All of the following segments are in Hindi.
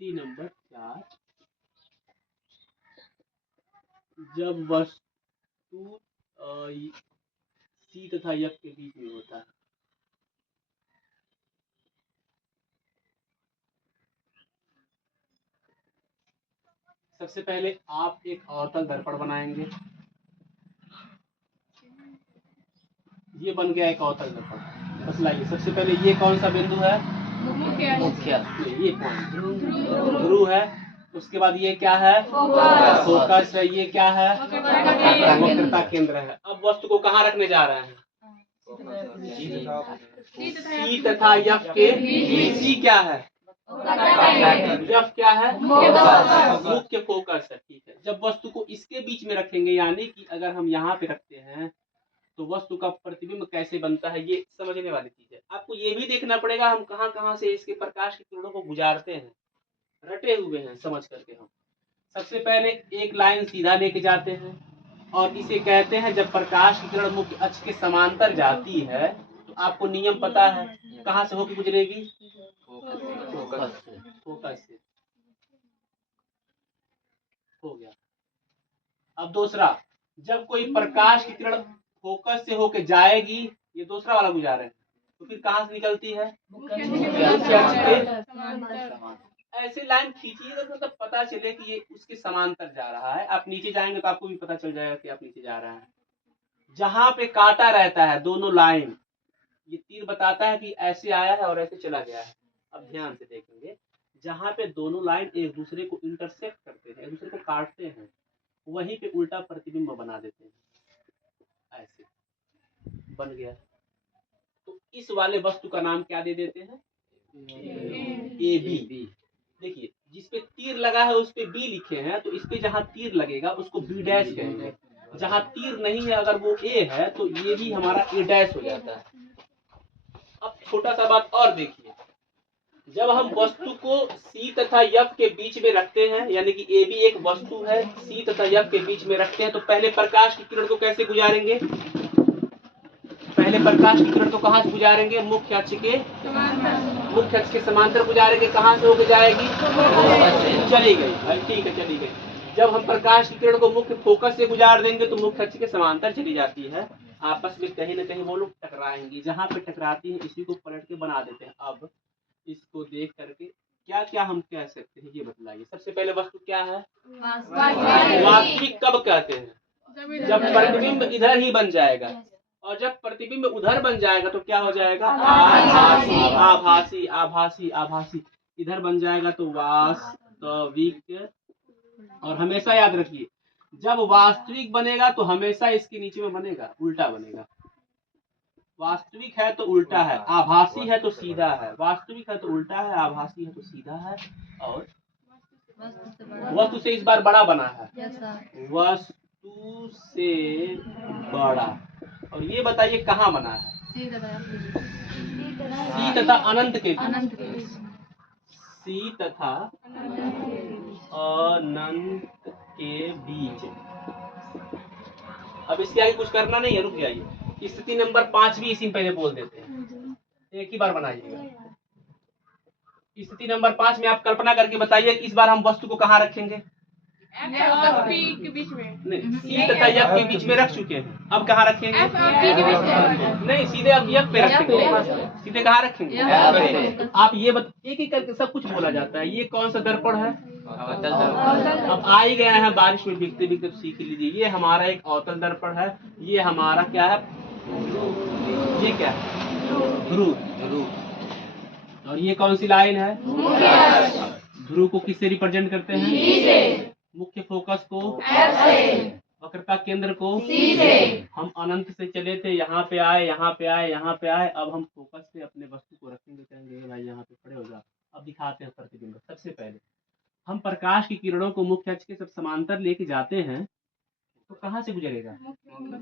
स्थिति नंबर 4, जब वस्तु सी तथा यफ के बीच में होता है। सबसे पहले आप एक अवतल दर्पण बनाएंगे। ये बन गया एक अवतल दर्पण। बस लाइए, सबसे पहले ये कौन सा बिंदु है? मुख्य। ये कौन? ध्रुव है। उसके बाद ये क्या है? फोकस है। ये क्या है? वक्रता केंद्र है। अब वस्तु को कहाँ रखने जा रहे हैं? सी तथा यफ के बीच। सी क्या है? यफ क्या है? मुख्य फोकस है। ठीक है, जब वस्तु को इसके बीच में रखेंगे, यानी कि अगर हम यहाँ पे रखते हैं तो वस्तु का प्रतिबिंब कैसे बनता है, ये समझने वाली चीज है। आपको ये भी देखना पड़ेगा हम कहाँ कहाँ से इसके प्रकाश की किरणों को गुजारते हैं, रटे हुए हैं समझ करके। हम सबसे पहले एक लाइन सीधा लेके जाते हैं और इसे कहते हैं, जब प्रकाश की किरण मुख्य अक्ष के समांतर जाती है तो आपको नियम पता है कहाँ से होकर गुजरेगी? फोकस से। हो गया। अब दूसरा, जब कोई प्रकाश की किरण फोकस से होके जाएगी, ये दूसरा वाला गुजारे, तो फिर कहाँ से निकलती है? मुख्य अक्ष के। ऐसे लाइन खींचिएगा तो मतलब पता चले कि ये उसके समांतर जा रहा है। आप नीचे जाएंगे तो आपको भी पता चल जाएगा कि आप नीचे जा रहे हैं। जहां पे कांटा रहता है दोनों लाइन, ये तीर बताता है कि ऐसे आया है और ऐसे चला गया है। अब ध्यान से देखेंगे, जहां पे दोनों लाइन एक दूसरे को इंटरसेक्ट करते हैं, एक दूसरे को काटते हैं, वहीं पे उल्टा प्रतिबिंब बना देते हैं। ऐसे बन गया। तो इस वाले वस्तु का नाम क्या दे देते हैं? A B. देखिए, जिसपे तीर लगा है उस पे बी लिखे हैं, तो इस पे जहाँ तीर लगेगा उसको बी डैश कहेंगे। जहाँ तीर नहीं है, अगर वो ए है, तो ये भी हमारा ए डैश हो जाता है। अब छोटा सा बात और देखिए, जब हम वस्तु को सी तथा यफ के बीच में रखते हैं, यानी कि ए बी एक वस्तु है, सी तथा यफ के बीच में रखते हैं, तो पहले प्रकाश की किरण को कैसे गुजारेंगे? पहले प्रकाश की किरण को कहाँ से गुजारेंगे? मुख्य अक्ष के समांतर गुजारेंगे। कहाँ से होकर जाएगी? चली गई भाई, ठीक है, चली गई। जब हम प्रकाश की किरण को मुख्य फोकस से गुजार देंगे तो मुख्य अक्ष के समांतर चली जाती है। आपस में कहीं न कहीं वो लोग टकराएंगी। जहाँ पे टकराती है इसी को पलट के बना देते हैं। अब इसको देख करके क्या क्या हम कह सकते हैं, ये बतलाइए। सबसे पहले वस्तु क्या है? वास्तविक कब कहते हैं? जब प्रतिबिंब इधर ही बन जाएगा, और जब प्रतिबिंब उधर बन जाएगा तो क्या हो जाएगा? आभासी। आभासी आभासी इधर बन जाएगा तो वास्तविक। और हमेशा याद रखिए, जब वास्तविक बनेगा तो हमेशा इसके नीचे में बनेगा, उल्टा बनेगा। वास्तविक है तो उल्टा है, आभासी है तो सीधा है। वास्तविक है तो उल्टा है, आभासी है तो सीधा है। और वस्तु से इस बार बड़ा बना है, वस्तु से बड़ा। और ये बताइए कहाँ बना है? सी तथा अनंत के बीच। सी तथा अनंत के बीच। अब इसके आगे कुछ करना नहीं है, रुक जाइए। स्थिति नंबर 5 भी इसी में पहले बोल देते हैं, एक ही बार बनाइएगा। स्थिति नंबर 5 में आप कल्पना करके बताइए, इस बार हम वस्तु को कहाँ रखेंगे? के बीच में नहीं, सी तथा यफ के बीच में रख चुके हैं। अब कहाँ रखेंगे? नहीं, सीधे अब यफ पे रखेंगे। सीधे कहाँ रखेंगे? आप ये एक एक करके सब कुछ बोला जाता है। ये कौन सा दर्पण है? अब आ ही गए हैं बारिश में भीगते भीगते, तो सीख लीजिए। ये हमारा एक अवतल दर्पण है। ये हमारा क्या है? ये क्या है? ध्रुव। और ये कौन सी लाइन है? ध्रुव को किससे रिप्रेजेंट करते हैं? मुख्य फोकस को F से, वक्रता केंद्र को C से। हम अनंत से चले थे, यहाँ पे आए, यहाँ पे आए, यहाँ पे आए। अब हम फोकस से अपने वस्तु को रखेंगे, कहेंगे भाई यहाँ पे खड़े हो जाओ। अब दिखाते हैं प्रतिबिंब। सबसे पहले हम प्रकाश की किरणों को मुख्य अक्ष के सब समांतर लेके जाते हैं तो कहाँ से गुजरेगा?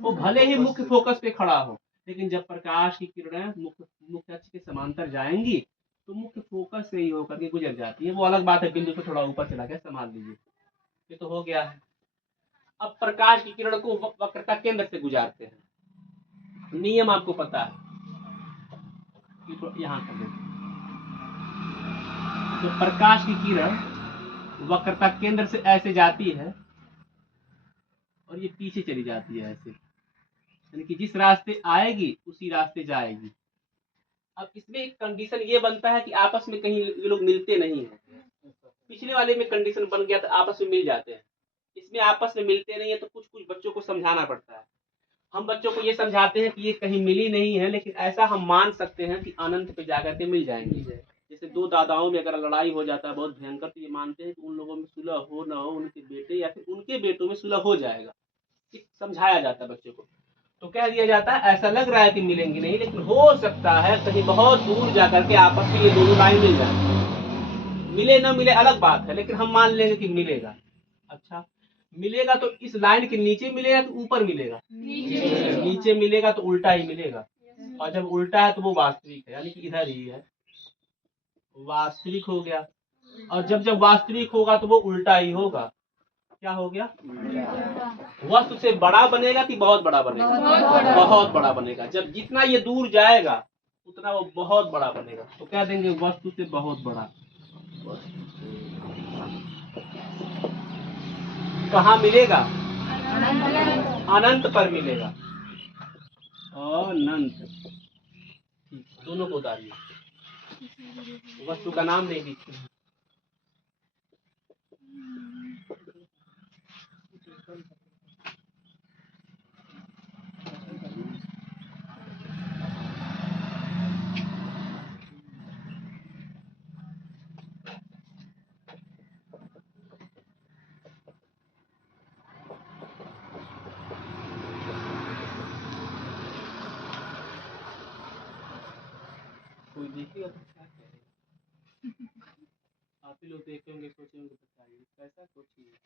वो भले ही मुख्य फोकस पे खड़ा हो, लेकिन जब प्रकाश की किरणें मुख्य अक्ष के समांतर जाएंगी तो मुख्य फोकस से ही होकर के गुजर जाती है। वो अलग बात है, बिंदु से थोड़ा ऊपर चला गया, संभाल लीजिए। ये तो हो गया है। अब प्रकाश की किरण को वक्रता केंद्र से गुजारते हैं। नियम आपको पता है, यहाँ कर देते। तो प्रकाश की किरण वक्रता केंद्र से ऐसे जाती है और ये पीछे चली जाती है ऐसे, यानी कि जिस रास्ते आएगी उसी रास्ते जाएगी। अब इसमें एक कंडीशन ये बनता है कि आपस में कहीं ये लोग मिलते नहीं है। पिछले वाले में कंडीशन बन गया था आपस में मिल जाते हैं, इसमें आपस में मिलते नहीं है, तो कुछ कुछ बच्चों को समझाना पड़ता है। हम बच्चों को ये समझाते हैं कि ये कहीं मिली नहीं है, लेकिन ऐसा हम मान सकते हैं कि अनंत पे जाकर के मिल जाएंगे। जैसे दो दादाओं में अगर लड़ाई हो जाता है बहुत भयंकर, तो ये मानते हैं कि उन लोगों में सुलह हो ना हो, उनके बेटे या फिर उनके बेटों में सुलह हो जाएगा। ये समझाया जाता है बच्चों को। तो कह दिया जाता है ऐसा लग रहा है कि मिलेंगे नहीं, लेकिन हो सकता है कहीं बहुत दूर जाकर के आपस में ये दोनों लाइन मिल जाए। मिले ना मिले अलग बात है, लेकिन हम मान लेंगे कि मिलेगा। अच्छा, मिलेगा तो इस लाइन के नीचे मिलेगा कि ऊपर मिलेगा? नीचे मिलेगा, तो उल्टा ही मिलेगा। और जब उल्टा है तो वो वास्तविक है, यानी कि इधर ही है, वास्तविक हो गया। और जब जब वास्तविक होगा तो वो उल्टा ही होगा। क्या हो गया? वस्तु से बड़ा बनेगा कि बहुत बड़ा बनेगा? बहुत बड़ा बनेगा। जब जितना ये दूर जाएगा उतना वो बहुत बड़ा बनेगा। तो कह देंगे वस्तु से बहुत बड़ा। कहाँ मिलेगा? अनंत पर मिलेगा। अनंत। ठीक, दोनों को उतारिए, वस्तु का नाम नहीं लिखते हैं। कोई देखिएगा तो क्या कहेगा? आप ही लोग देखेंगे सोचेंगे बताइए कैसा सोचिए।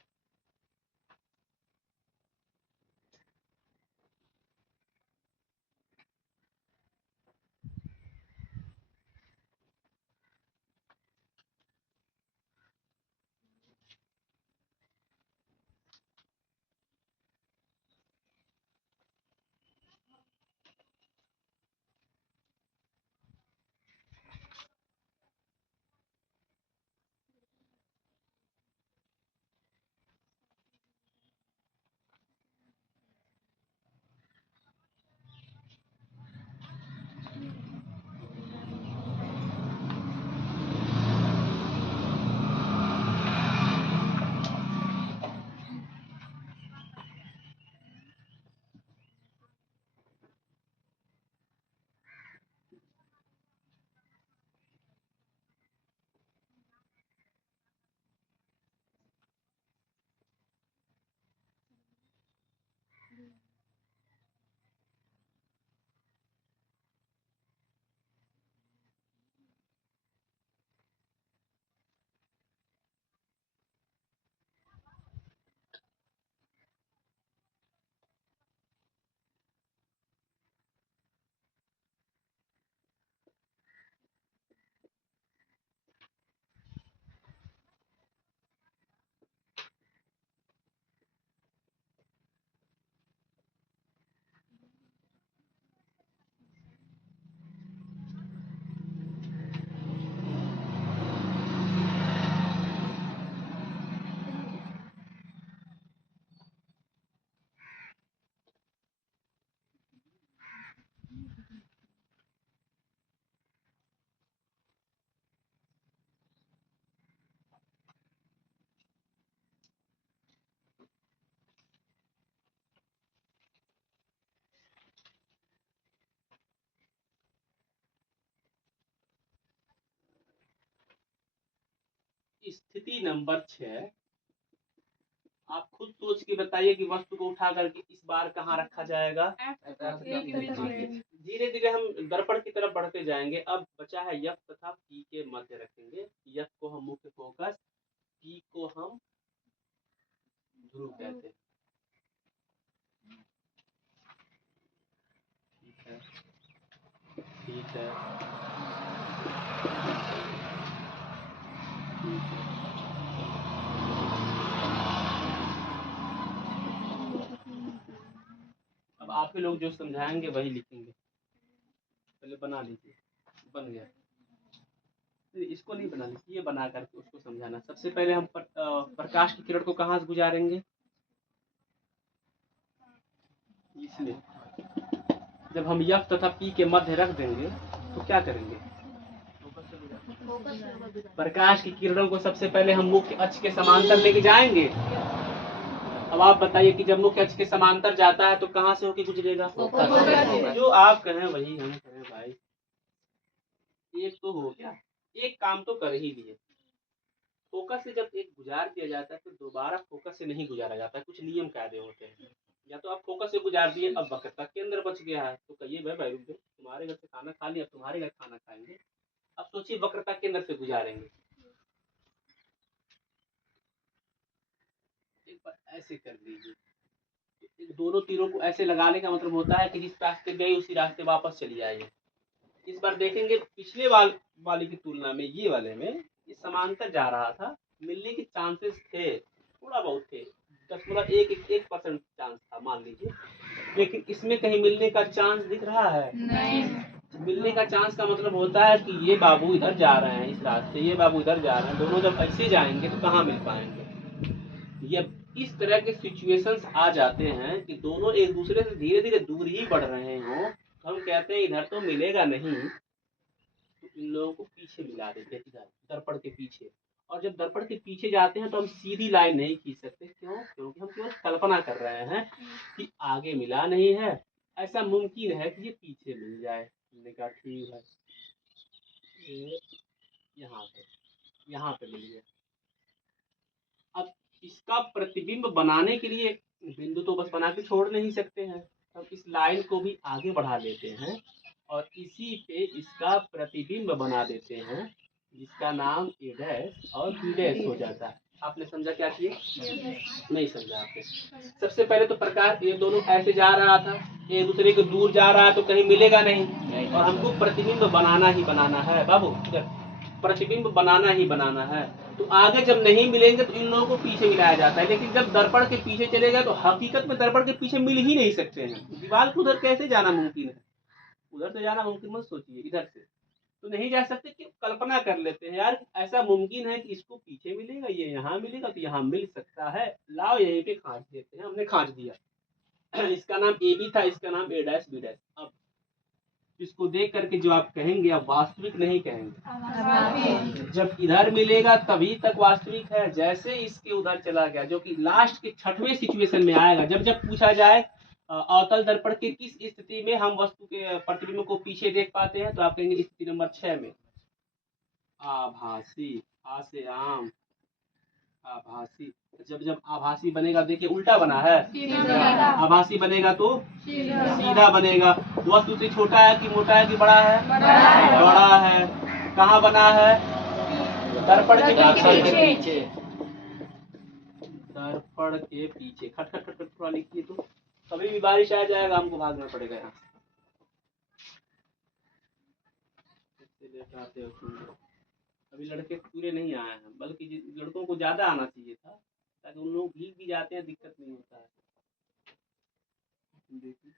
स्थिति नंबर 6, आप खुद सोच के बताइए कि वस्तु को उठा करके इस बार कहाँ रखा जाएगा? धीरे धीरे हम दर्पण की तरफ बढ़ते जाएंगे। अब बचा है यफ तथा पी के मध्य रखेंगे। यफ को हम मुख्य फोकस, पी को हम ध्रुव कहते हैं। ठीक है, ठीक है, ठीक है। अब आप ही लोग जो समझाएंगे वही लिखेंगे। पहले बना लीजिए, बन गया। इसको नहीं बनाना, ये बना करके उसको समझाना। सबसे पहले हम प्रकाश की किरण को कहाँ से गुजारेंगे? इसमें। जब हम यफ तथा पी के मध्य रख देंगे तो क्या करेंगे? प्रकाश की किरणों को सबसे पहले हम मुख्य अक्ष के समांतर लेके जाएंगे। अब आप बताइए कि जब मुख्य अक्ष के समांतर जाता है तो कहाँ से होके गुजरेगा? जो आप कहें वही हम कहें भाई। एक तो हो गया, एक काम तो कर ही दिए। फोकस से जब एक गुजार दिया जाता है तो दोबारा फोकस से नहीं गुजारा जाता है, कुछ नियम कायदे होते हैं। या तो आप फोकस से गुजार दिए, अब वक्रता केंद्र बच गया है तो कहिए भाई रुक जाओ, तुम्हारे घर से खाना खा लिया, तुम्हारे घर खाना खाएंगे। अब सोचिए वक्रता केंद्र से गुजारेंगे। एक बार ऐसे कर लीजिए, दोनों तीरों को ऐसे लगाने का मतलब होता है कि जिस रास्ते गए उसी रास्ते वापस चली आइए। इस बार देखेंगे पिछले वाले की तुलना में ये वाले में ये समांतर जा रहा था, मिलने के चांसेस थे, थोड़ा बहुत थे, 0.1% चांस था मान लीजिए। लेकिन इसमें कहीं मिलने का चांस दिख रहा है? नहीं। मिलने का चांस का मतलब होता है कि ये बाबू इधर जा रहे हैं इस रास्ते, ये बाबू इधर जा रहे हैं, दोनों जब ऐसे जाएंगे तो कहाँ मिल पाएंगे? ये इस तरह के सिचुएशंस आ जाते हैं कि दोनों एक दूसरे से धीरे धीरे दूर ही बढ़ रहे हो, हम कहते हैं इधर तो मिलेगा नहीं, तो इन लोगों को पीछे मिला देते हैं, इधर दर्पण के पीछे। और जब दर्पण के पीछे जाते हैं तो हम सीधी लाइन नहीं खींच सकते, क्यों? क्योंकि हम केवल कल्पना कर रहे हैं कि आगे मिला नहीं है, ऐसा मुमकिन है कि ये पीछे मिल जाए। हमने कहा ठीक है, यहाँ पे मिल गया। अब इसका प्रतिबिंब बनाने के लिए बिंदु तो बस बना के छोड़ नहीं सकते हैं, अब इस लाइन को भी आगे बढ़ा लेते हैं और इसी पे इसका प्रतिबिंब बना देते हैं, जिसका नाम ए डैश और बी डैश हो जाता है। आपने समझा क्या किए? नहीं समझा आपने। सबसे पहले तो प्रकाश ये दोनों ऐसे जा रहा था, एक दूसरे के दूर जा रहा है तो कहीं मिलेगा नहीं, और हमको प्रतिबिंब बनाना ही बनाना है बाबू, प्रतिबिंब बनाना ही बनाना है। तो आगे जब नहीं मिलेंगे तो इन लोगों को पीछे मिलाया जाता है, लेकिन जब दर्पण के पीछे चले गए तो हकीकत में दर्पण के पीछे मिल ही नहीं सकते हैं। दीवार को उधर कैसे जाना मुमकिन है? उधर से जाना मुमकिन मत सोचिए, इधर से तो नहीं जा सकते कि कल्पना कर लेते हैं यार ऐसा मुमकिन है कि इसको पीछे मिलेगा, ये यहाँ मिलेगा तो यहाँ मिल सकता है, लाओ यहीं पे खांच देते हैं। हमने खांच दिया इसका नाम ए बी था, इसका नाम ए डैश बी डैश। अब इसको देख करके जो आप कहेंगे आप वास्तविक नहीं कहेंगे, जब इधर मिलेगा तभी तक वास्तविक है। जैसे इसके उधर चला गया, जो कि लास्ट के 6वें सिचुएशन में आएगा, जब जब पूछा जाए अवतल दर्पण के किस स्थिति में हम वस्तु के प्रतिबिंब को पीछे देख पाते हैं, तो आप कहेंगे स्थिति नंबर 6 में। आभासी, आ से आम, आभासी। जब जब आभासी बनेगा, देखिए उल्टा बना है, आभासी बनेगा तो सीधा बनेगा। वस्तु से छोटा है कि मोटा है कि बड़ा है? बड़ा है। कहाँ बना है? दर्पण के पीछे। दर्पण के पीछे। खट खट खट खट थोड़ा लिखिए, तो कभी भी बारिश आ जाएगा हमको भागना पड़ेगा यहाँ से। अभी लड़के पूरे नहीं आए हैं, बल्कि लड़कों को ज्यादा आना चाहिए था, ताकि उन लोग भीग भी जाते हैं, दिक्कत नहीं होता है। देखिए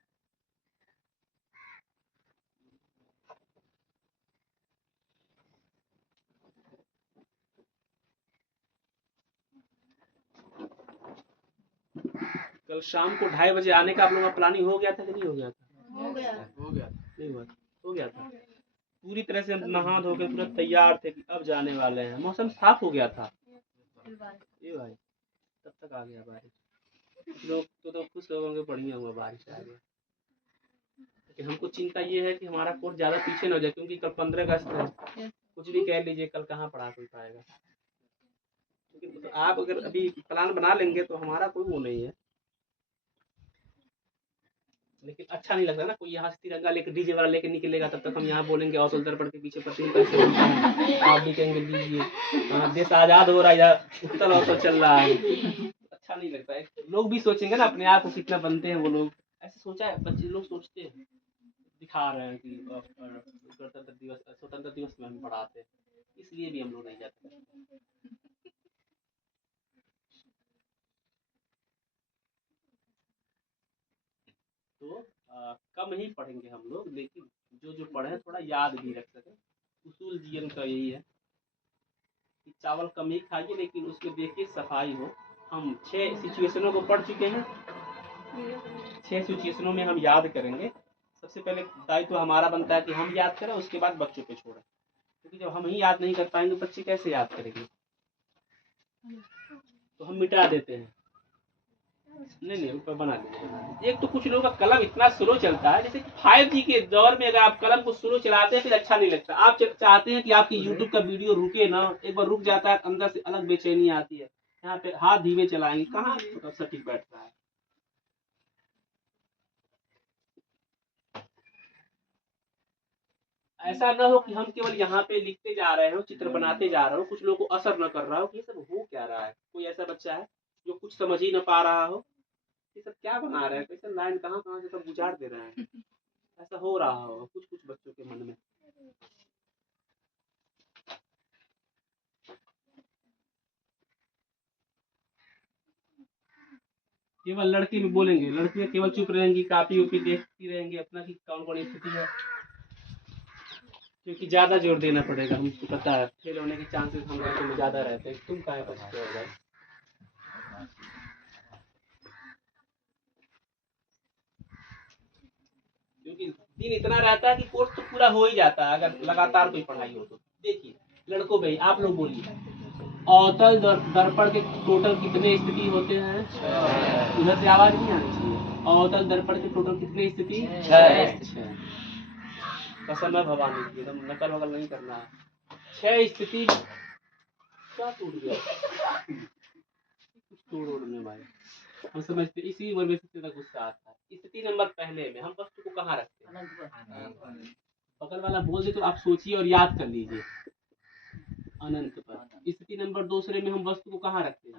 कल शाम को 2:30 बजे आने का आप लोगों का प्लानिंग हो गया था कि नहीं हो गया था? हो गया नहीं हुआ? हो गया था। पूरी तरह से हम नहा धो के तुरंत तैयार थे कि अब जाने वाले हैं, मौसम साफ हो गया था। ये भाई तब तक आ गया बारिश। लोग तो खुश होंगे, बढ़िया हुआ बारिश आ गया। लेकिन हमको चिंता ये है कि हमारा कोर्स ज्यादा पीछे न हो जाए, क्योंकि कल 15 अगस्त है। कुछ भी कह लीजिए, कल कहाँ पढ़ा कोई पाएगा। तो आप अगर अभी प्लान बना लेंगे तो हमारा कोई वो नहीं है, लेकिन अच्छा नहीं लगता ना, कोई यहाँ से तिरंगा लेकर डीजे वाला लेकर निकलेगा, तब तक हम यहाँ बोलेंगे अवतल दर्पण के पीछे प्रतिबिंब कैसे बनता है, आप भी कहेंगे लीजिए देश आजाद हो रहा है, इधर उत्तल अवतल चल रहा है। अच्छा नहीं लगता है। लोग भी सोचेंगे ना अपने आप को कितना बनते हैं वो लोग, ऐसे सोचा है बच्चे लोग सोचते हैं, दिखा रहे हैं कि स्वतंत्र दिवस में हम पढ़ाते हैं, इसलिए भी हम लोग नहीं जाते। तो कम ही पढ़ेंगे हम लोग, लेकिन जो जो पढ़े थोड़ा याद भी रख सकें। उसूल जीवन का यही है। कि चावल कम ही खाइए, लेकिन उसमें देखिए सफाई हो। हम 6 सिचुएशनों को पढ़ चुके हैं, 6 सिचुएशनों में हम याद करेंगे। सबसे पहले दायित्व हमारा बनता है कि हम याद करें, उसके बाद बच्चों पे छोड़ें, क्योंकि जब हम ही याद नहीं कर पाएंगे बच्चे कैसे याद करेंगे। तो हम मिटा देते हैं। नहीं ऊपर बना देते। एक तो कुछ लोगों का कलम इतना स्लो चलता है, जैसे 5G के दौर में अगर आप कलम को स्लो चलाते हैं फिर अच्छा नहीं लगता। आप चाहते हैं कि आपकी यूट्यूब का वीडियो रुके ना, एक बार रुक जाता है अंदर से अलग बेचैनी आती है। यहाँ पे हाथ धीमे चलाएंगे, कहाँ सटीक बैठ रहा है। ऐसा ना हो कि हम केवल यहाँ पे लिखते जा रहे हो, चित्र बनाते जा रहे हो, कुछ लोगों को असर न कर रहा हो कि ये सब हो क्या रहा है। कोई ऐसा बच्चा है जो कुछ समझ ही न पा रहा हो, ये सब क्या बना रहे हैं, कैसे लाइन कहाँ कहाँ से सब गुजार दे रहे हैं। ऐसा हो रहा हो कुछ कुछ बच्चों के मन में। केवल लड़के भी बोलेंगे, लड़कियां केवल चुप रहेंगी, कापी उपी देखती रहेंगी अपना कि कौन कौन स्थिति है, क्योंकि ज्यादा जोर देना पड़ेगा। हमको पता है फेल होने के चांसेस हम लड़कों में ज्यादा रहते हैं। तुम काहे बचते हो भाई। क्योंकि दिन इतना रहता है कि कोर्स तो पूरा हो ही जाता है अगर लगातार कोई पढ़ाई हो तो। देखिए लड़कों भाई आप लोग बोलिए, अवतल दर्पण के टोटल कितने स्थिति होते हैं? उधर से आवाज नहीं आनी चाहिए। अवतल दर्पण के टोटल कितने स्थिति? 6। कसम है भवानी की, एकदम नकल वकल नहीं करना है। 6 स्थिति। क्या टूट गया? तोड़ में भाई हम समझते, इसी उम्र में सबसे ज्यादा गुस्सा आता है। स्थिति नंबर पहले में हम वस्तु को कहाँ रखते हैं? बगल वाला बोल दे तो आप सोचिए और याद कर लीजिए। अनंत पर। स्थिति नंबर दूसरे में हम वस्तु को कहाँ रखते हैं?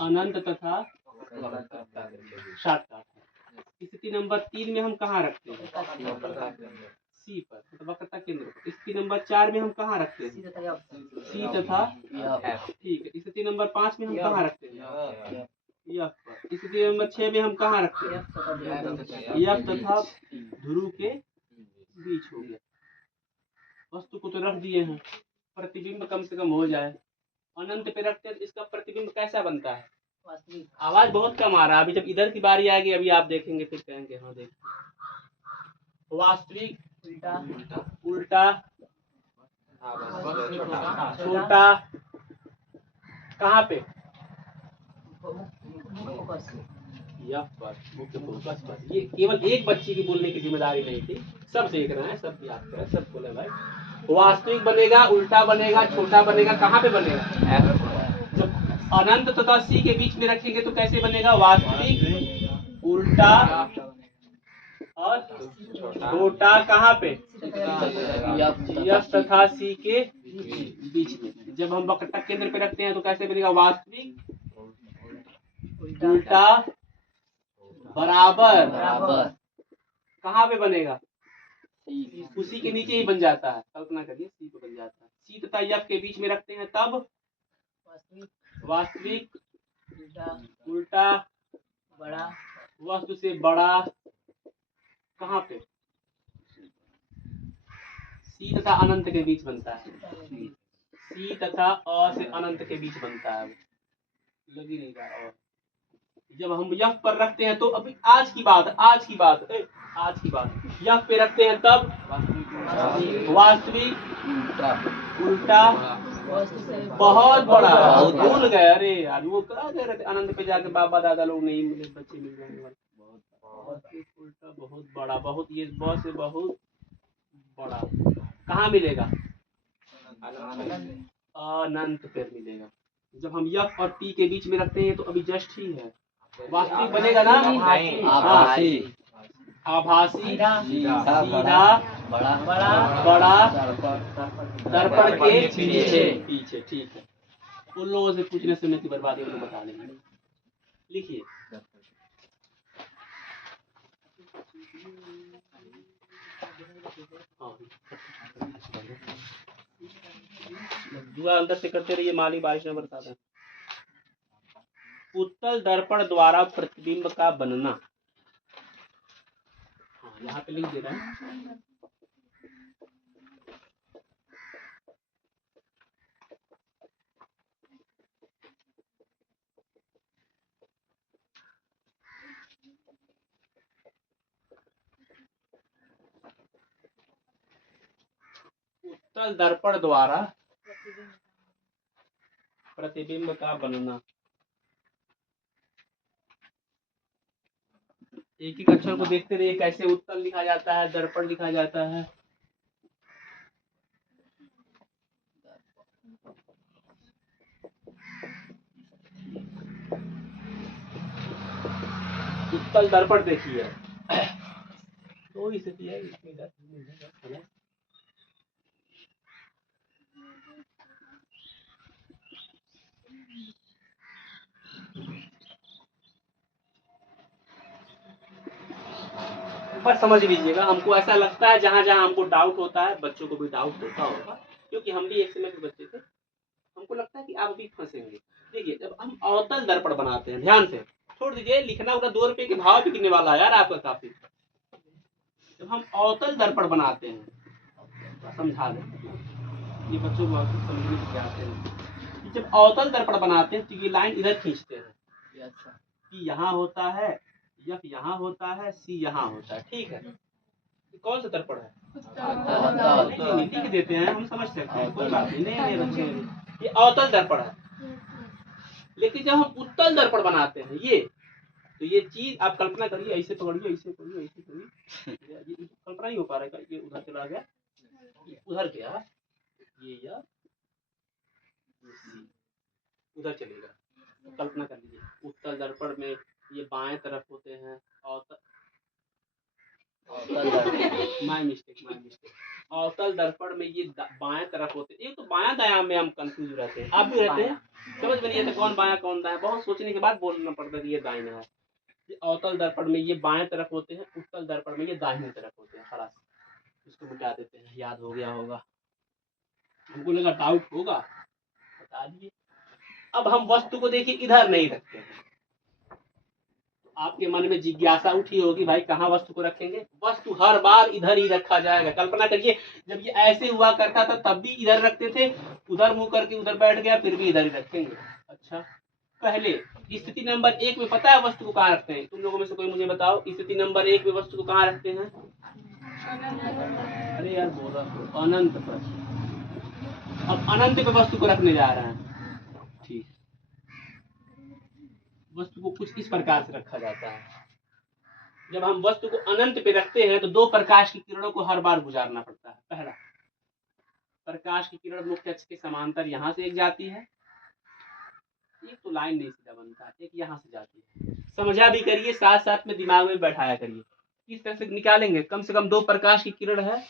अनंत तथा शार्ट। स्थिति नंबर 3 में हम कहाँ रखते हैं? सी पर, मतलब वक्रता केंद्र पर। स्थिति नंबर 4 में हम कहाँ रखते हैं? सी तथा ठीक है। स्थिति नंबर 5 में हम कहाँ रखते हैं? एफ पर। स्थिति नंबर 6 में हम कहाँ रखते हैं? एफ तथा ध्रुव के बीच हो गया। वस्तु को तो रख दिए हैं, प्रतिबिंब कम से कम हो जाए। अनंत पे रखते हैं तो इसका प्रतिबिंब कैसा बनता है? आवाज बहुत कम आ रहा है। अभी जब इधर की बारी आएगी अभी आप देखेंगे फिर कहेंगे हाँ देख। वास्तविक उल्टा छोटा कहाँ पे? पर मुख्य फोकस पर। ये केवल एक बच्चे की बोलने की जिम्मेदारी नहीं थी, सब देख रहे हैं, सब याद करें, सब बोले भाई। वास्तविक बनेगा, उल्टा बनेगा, छोटा बनेगा, कहाँ पे बनेगा? जब अनंत तथा सी के बीच में रखेंगे तो कैसे बनेगा? वास्तविक उल्टा और छोटा कहाँ पे? यफ तथा सी के बीच में। जब हम वक्रता केंद्र पे रखते हैं तो कैसे बनेगा? वास्तविक उल्टा बराबर कहाँ पे बनेगा? उसी के नीचे ही बन जाता है। कल्पना करिए सी पे बन जाता है। सी तथा यफ के बीच में रखते हैं तब वास्तविक उल्टा बड़ा वस्तु से बड़ा कहाँ पे? सी तथा अनंत के बीच बनता है। सी तथा अ से अनंत के बीच बनता है। लग ही नहीं रहा। और जब हम यफ पर रखते हैं तो अभी आज की बात यफ पे रखते हैं तब वास्तविक उल्टा बहुत बड़ा। भूल गए, अरे यार वो कह रहे थे अनंत पे जाके बाबा दादा लोग नहीं मिले, बच्चे मिल जाएंगे। उल्टा बहुत बड़ा, बहुत ये बहुत से बहुत बड़ा कहाँ मिलेगा? अनंत पे मिलेगा। जब हम यफ और टी के बीच में रखते हैं तो अभी जस्ट ही है। वास्तविक बनेगा ना? आभासी सीधा बड़ा दर्पण के पीछे। ठीक है। उन लोगों से पूछने से मैं बर्बादी को बता देंगे। लिखिए दुआ अंदर से करते रहिए, माली बारिश में बरसाता है। उत्तल दर्पण द्वारा प्रतिबिंब का बनना। यहाँ पे लिख दे रहा है। उत्तल दर्पण द्वारा प्रतिबिंब का बनना। एक एक अक्षर को देखते रहिए कैसे उत्तल लिखा जाता है, दर्पण लिखा जाता है। उत्तल दर्पण देखिए, दो ही स्थिति है इसमें। पर समझ लीजिएगा, हमको ऐसा लगता है जहां जहां हमको डाउट होता है, बच्चों को भी डाउट होता होगा, क्योंकि हम भी एक समय के बच्चे थे, हमको लगता है कि आप भी फंसेंगे। देखिए, जब हम अवतल दर्पण बनाते हैं, ध्यान से छोड़ दीजिए लिखना, उधर 2 रुपए के भाव बिकने वाला है यार आपका काफी। जब हम अवतल दर्पण बनाते हैं, समझा दें ये बच्चों को समझने की चाहते हैं, जब अवतल दर्पण बनाते हैं तो ये लाइन इधर खींचते हैं, कि यहाँ होता है, यफ यहाँ होता है, सी यहाँ होता है, ठीक है। कौन सा दर्पण है? लिख देते हैं, हम समझ सकते हैं, कोई बात नहीं। नहीं बच्चे, ये अवतल दर्पण है। लेकिन जब हम उत्तल दर्पण बनाते हैं ये, तो ये चीज आप कल्पना करिए, ऐसे पकड़िए, ऐसे करिए, ऐसे करिए, कल्पना ही हो पा रहा है। ये उधर चला गया, उधर गया, ये या उधर चलेगा। कल्पना कर लीजिए, उत्तल दर्पण में ये बाएं तरफ होते हैं, माय मिस्टेक। अवतल दर्पण में ये बाएं तरफ होते हैं। एक तो बायां दायां में हम कंफ्यूज रहते हैं, आप भी रहते हैं, समझ में नहीं आता कौन बायां कौन दायां, बहुत सोचने के बाद बोलना पड़ता है ये दाहिना है। ये अवतल दर्पण में ये बाएं तरफ होते हैं, उत्तल दर्पण में ये दाहिनी तरफ होते हैं। खलास, इसको मिटा देते हैं, याद हो गया होगा, हमको लगा डाउट होगा, बता दिए। अब हम वस्तु को देखिए इधर नहीं रखते हैं, आपके मन में जिज्ञासा उठी होगी, भाई कहाँ वस्तु को रखेंगे? वस्तु हर बार इधर ही रखा जाएगा। कल्पना करिए, जब ये ऐसे हुआ करता था तब भी इधर रखते थे, उधर मुंह करके उधर बैठ गया, फिर भी इधर ही रखेंगे। अच्छा, पहले स्थिति नंबर 1 में पता है वस्तु को कहाँ रखते हैं? तुम लोगों में से कोई मुझे बताओ, स्थिति नंबर 1 में वस्तु को कहाँ रखते हैं? अरे यार बोल रहा हूँ, अनंत पर। अब अनंत पे वस्तु को रखने जा रहे हैं, ठीक। वस्तु को कुछ इस प्रकार से रखा जाता है। जब हम वस्तु को अनंत पे रखते हैं तो 2 प्रकाश की किरणों को हर बार गुजारना पड़ता है। पहला, प्रकाश की किरण मुख्य अक्ष के समांतर यहाँ से एक जाती है, एक तो लाइन नहीं सीधा बनता है, एक यहाँ से जाती है। समझा भी करिए, साथ साथ में दिमाग में बैठाया करिए, किस तरह से निकालेंगे। कम से कम 2 प्रकाश की किरण है,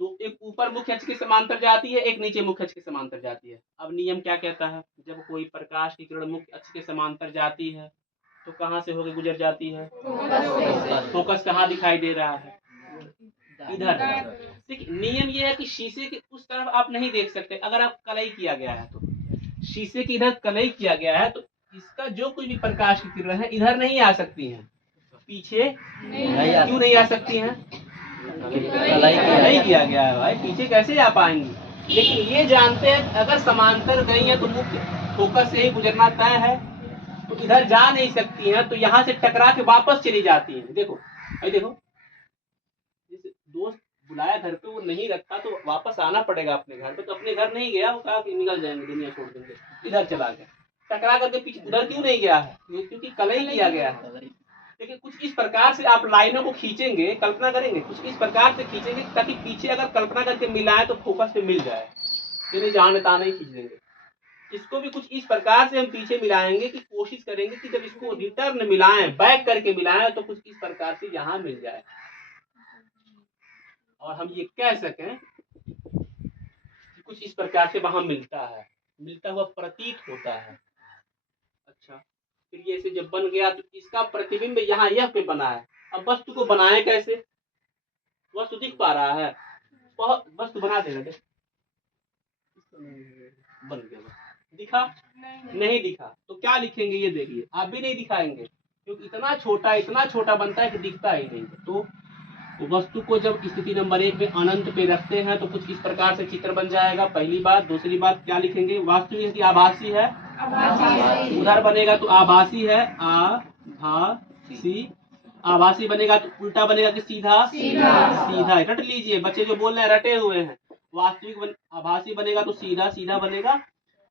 दो, एक ऊपर मुख्य अक्ष के समांतर जाती है, एक नीचे मुख्य अक्ष के समांतर जाती है। अब नियम क्या कहता है, जब कोई प्रकाश की किरण मुख्य अक्ष के समांतर जाती है तो कहाँ से होकर गुजर जाती है? फोकस कहाँ दिखाई दे रहा है? इधर। देखिए, नियम ये है कि शीशे के उस तरफ आप नहीं देख सकते। अगर आप कलई किया गया है तो शीशे के इधर कलई किया गया है, तो इसका जो कोई भी प्रकाश की किरण है इधर नहीं आ सकती है, पीछे क्यों नहीं आ सकती है? नहीं किया गया है भाई, पीछे कैसे आ पाएंगी? लेकिन ये जानते हैं अगर समांतर गई है तो मुख्य फोकस से ही गुजरना तय है, तो इधर जा नहीं सकती हैं, तो यहाँ से टकरा के वापस चली जाती हैं। देखो भाई, देखो दोस्त बुलाया घर पे, वो नहीं रखा तो वापस आना पड़ेगा अपने घर पे, तो अपने घर नहीं गया, वो कहा कि निकल जाएंगे, दुनिया छोड़ देंगे, इधर चला गया, टकरा करके पीछे उधर क्यों नहीं गया है? क्योंकि कलई किया गया है। देखिए, कुछ इस प्रकार से आप लाइनों को खींचेंगे, कल्पना करेंगे, कुछ इस प्रकार से खींचेंगे ताकि पीछे अगर कल्पना करके मिलाए तो फोकस पे मिल जाए, यानी जहां ताने ही खींच देंगे। इसको भी कुछ इस प्रकार से हम पीछे मिलाएंगे कि कोशिश करेंगे कि जब इसको रिटर्न मिलाएं, बैक करके मिलाएं, तो कुछ इस प्रकार से यहाँ मिल जाए और हम ये कह सकें कि कुछ इस प्रकार से वहां मिलता है, मिलता हुआ प्रतीत होता है। अच्छा, फिर ये ऐसे जब बन गया तो इसका प्रतिबिंब यहाँ यह पे बना है। अब वस्तु को बनाए कैसे? वस्तु दिख पा रहा है, वस्तु बना देना, बन गया, दिखा नहीं दिखा, तो क्या लिखेंगे ये देखिए, आप भी नहीं दिखाएंगे क्योंकि इतना छोटा बनता है कि दिखता ही नहीं। तो वस्तु को जब स्थिति नंबर 1 में अनंत पे रखते हैं तो कुछ इस प्रकार से चित्र बन जाएगा, पहली बात। दूसरी बात क्या लिखेंगे? वास्तु यदि आभासी है, उधर बनेगा तो आभासी है, आभासी। आभासी बनेगा तो उल्टा बनेगा कि सीधा? सीधा। रट लीजिए, बच्चे जो बोल रहे हैं रटे हुए हैं। आभासी बनेगा तो सीधा सीधा बनेगा।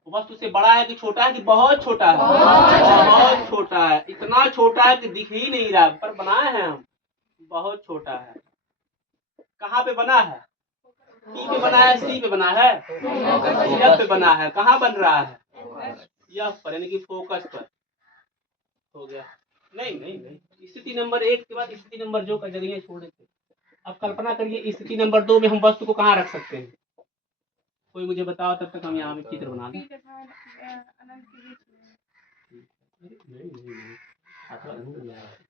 वस्तु से बड़ा है कि छोटा है कि बहुत छोटा है? बहुत छोटा है। इतना छोटा है कि दिख ही नहीं रहा, पर बनाए हैं हम। बहुत छोटा है। कहाँ पे बना है? पी पे बना है, सी पे बना है, एफ पे बना है। कहाँ बन रहा है? एफ पर, यानी कि फोकस पर। हो गया। नहीं नहीं नहीं, स्थिति नंबर 1 के बाद स्थिति नंबर 2 का जगह छोड़े थे। अब कल्पना करिए स्थिति नंबर 2 में हम वस्तु को कहाँ रख सकते हैं? कोई मुझे बताओ, तब तक हम यहाँ में चित्र बना लें। पी तथा अनंत के बीच में। नहीं नहीं नहीं, अथवा नहीं है।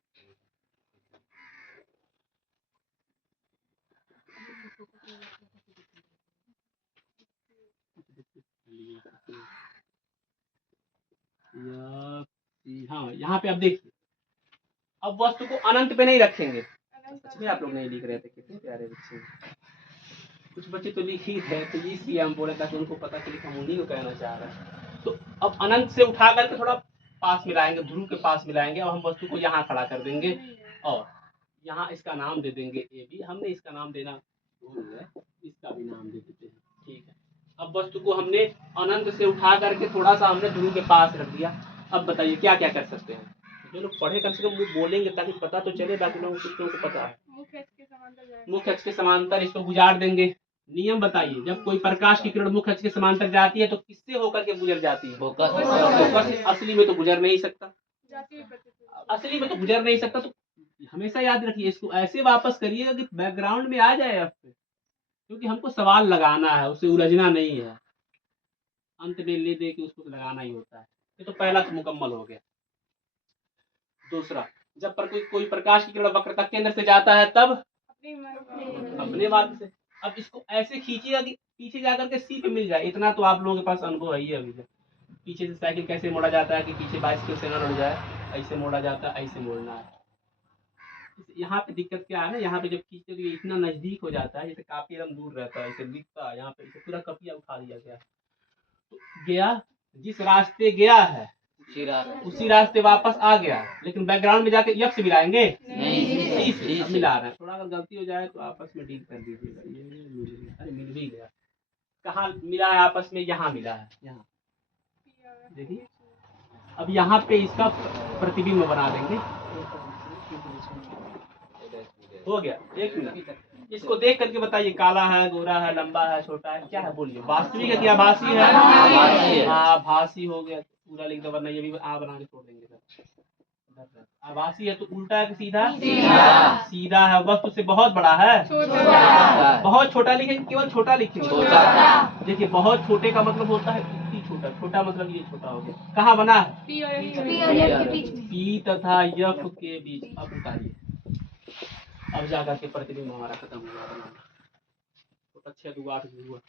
हाँ, यहाँ पे अब देखिए, अब वस्तु को अनंत पे नहीं रखेंगे। सच में आप लोग नहीं लिख रहे थे, कितने प्यारे बच्चे। कुछ बच्चे तो लिख ही थे, तो इसलिए हम बोले ताकि उनको पता चले कि हम उन्हीं को कहना चाह रहे हैं। तो अब अनंत से उठा करके थोड़ा पास मिलाएंगे, ध्रुव के पास मिलाएंगे। अब हम वस्तु को यहाँ खड़ा कर देंगे और यहाँ इसका नाम दे देंगे ए बी। हमने इसका नाम देना भूल गए, इसका भी नाम दे देते हैं। ठीक है। अब वस्तु को हमने अनंत से उठा करके थोड़ा सा हमने ध्रुव के पास रख दिया। अब बताइए क्या क्या कर सकते हैं? जो लोग पढ़े कम से कम वो बोलेंगे ताकि पता तो चले, बाकी लोगों को पता है। मुख्य अक्ष के समांतर जाएगा। मुख्य अक्ष के समांतर इसको गुजार देंगे। नियम बताइए, जब कोई प्रकाश की किरण मुख्य अक्ष के समांतर जाती है तो किससे होकर के गुजर जाती है? फोकस से। असली में तो गुजर नहीं सकता, जाती हुई प्रतीत। असली में तो गुजर नहीं सकता। तो हमेशा याद रखिए, इसको ऐसे वापस करिएगा कि बैकग्राउंड में आ जाए आपके, क्योंकि हमको सवाल लगाना है, उसे उलझना नहीं है। अंत में ले दे के उसको लगाना ही होता है। ये तो पहला तो मुकम्मल हो गया। दूसरा, जब पर कोई प्रकाश की किरण वक्रता केंद्र से जाता है तब अपने मार्ग से। अब इसको ऐसे खींचिएगा कि पीछे जाकर के सी पे मिल जाए। इतना तो आप लोगों के पास अनुभव है ही अभी से। पीछे से साइकिल कैसे मोड़ा जाता है कि पीछे बाइसिकल से ना लड़ जाए, ऐसे मोड़ा जाता है, ऐसे मोड़ना है। यहाँ पे दिक्कत क्या है ना, यहाँ पे जब खींचते तो ये इतना नजदीक हो जाता है, जैसे काफी एकदम दूर रहता है, ऐसे दिखता है। यहाँ पे इसे पूरा कपिया उठा दिया गया, तो गया जिस रास्ते गया है उसी रास्ते वापस आ गया। लेकिन बैकग्राउंड में जाके एफ से मिलाएंगे नहीं, सी से मिला रहे हैं। थोड़ा अगर गलती हो जाए तो आपस में डील कर दीजिएगा। ये मिल गया, अरे मिल भी गया। कहाँ मिला है आपस में? यहाँ मिला है, यहाँ देखिए। अब यहाँ पे इसका प्रतिबिंब बना देंगे। हो गया। 1 मिनट, इसको देख करके बताइए, काला है, गोरा है, लंबा है, छोटा है, क्या है? बोलिए, वास्तविक है कि आभासी है? आभासी हो गया, पूरा लिख दो, वरना ये भी आ बना के छोड़ देंगे सर। आभासी है तो उल्टा है कि सीधा? सीधा है। वस्तु से बहुत बड़ा है? बहुत छोटा लिखेंगे, केवल छोटा लिखेंगे। देखिए, बहुत छोटे का मतलब होता है इतनी छोटा, छोटा मतलब ये छोटा हो गया। कहाँ बना है? पी और एफ के बीच में। पी तथा एफ के बीच। अब उतारिए, अब जाकर के प्रतिबिंब हमारा खत्म हुआ बनाना। तो अच्छा 2 8 हुआ।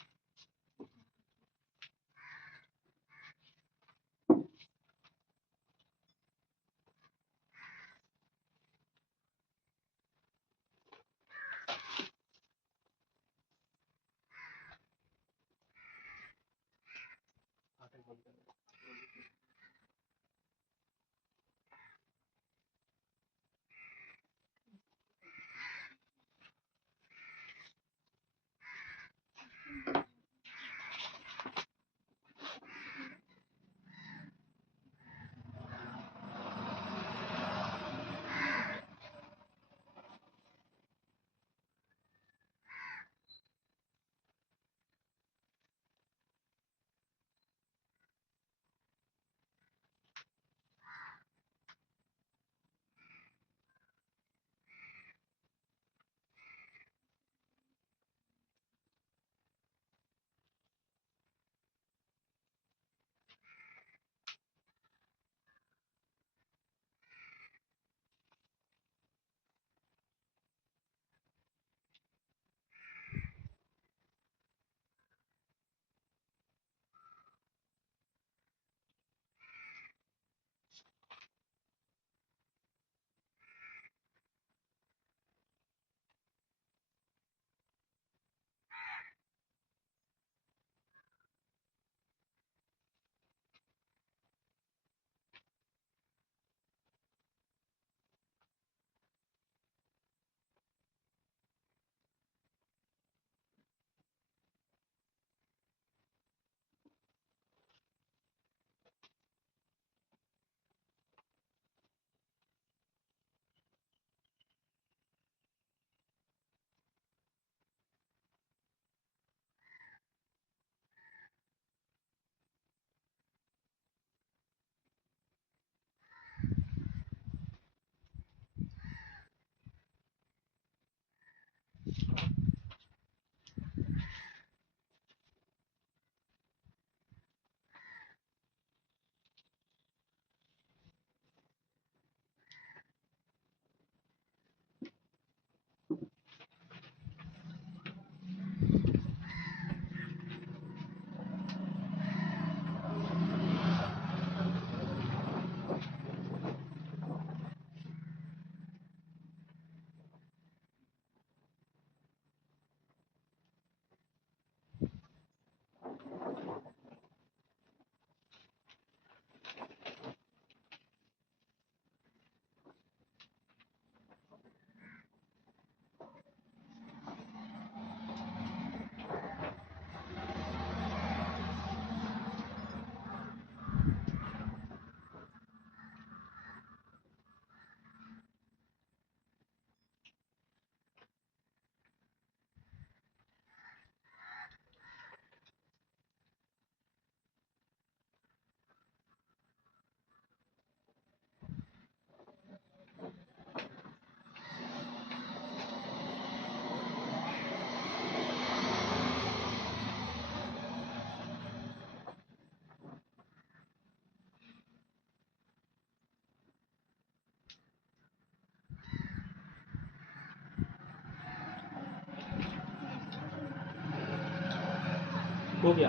हो गया?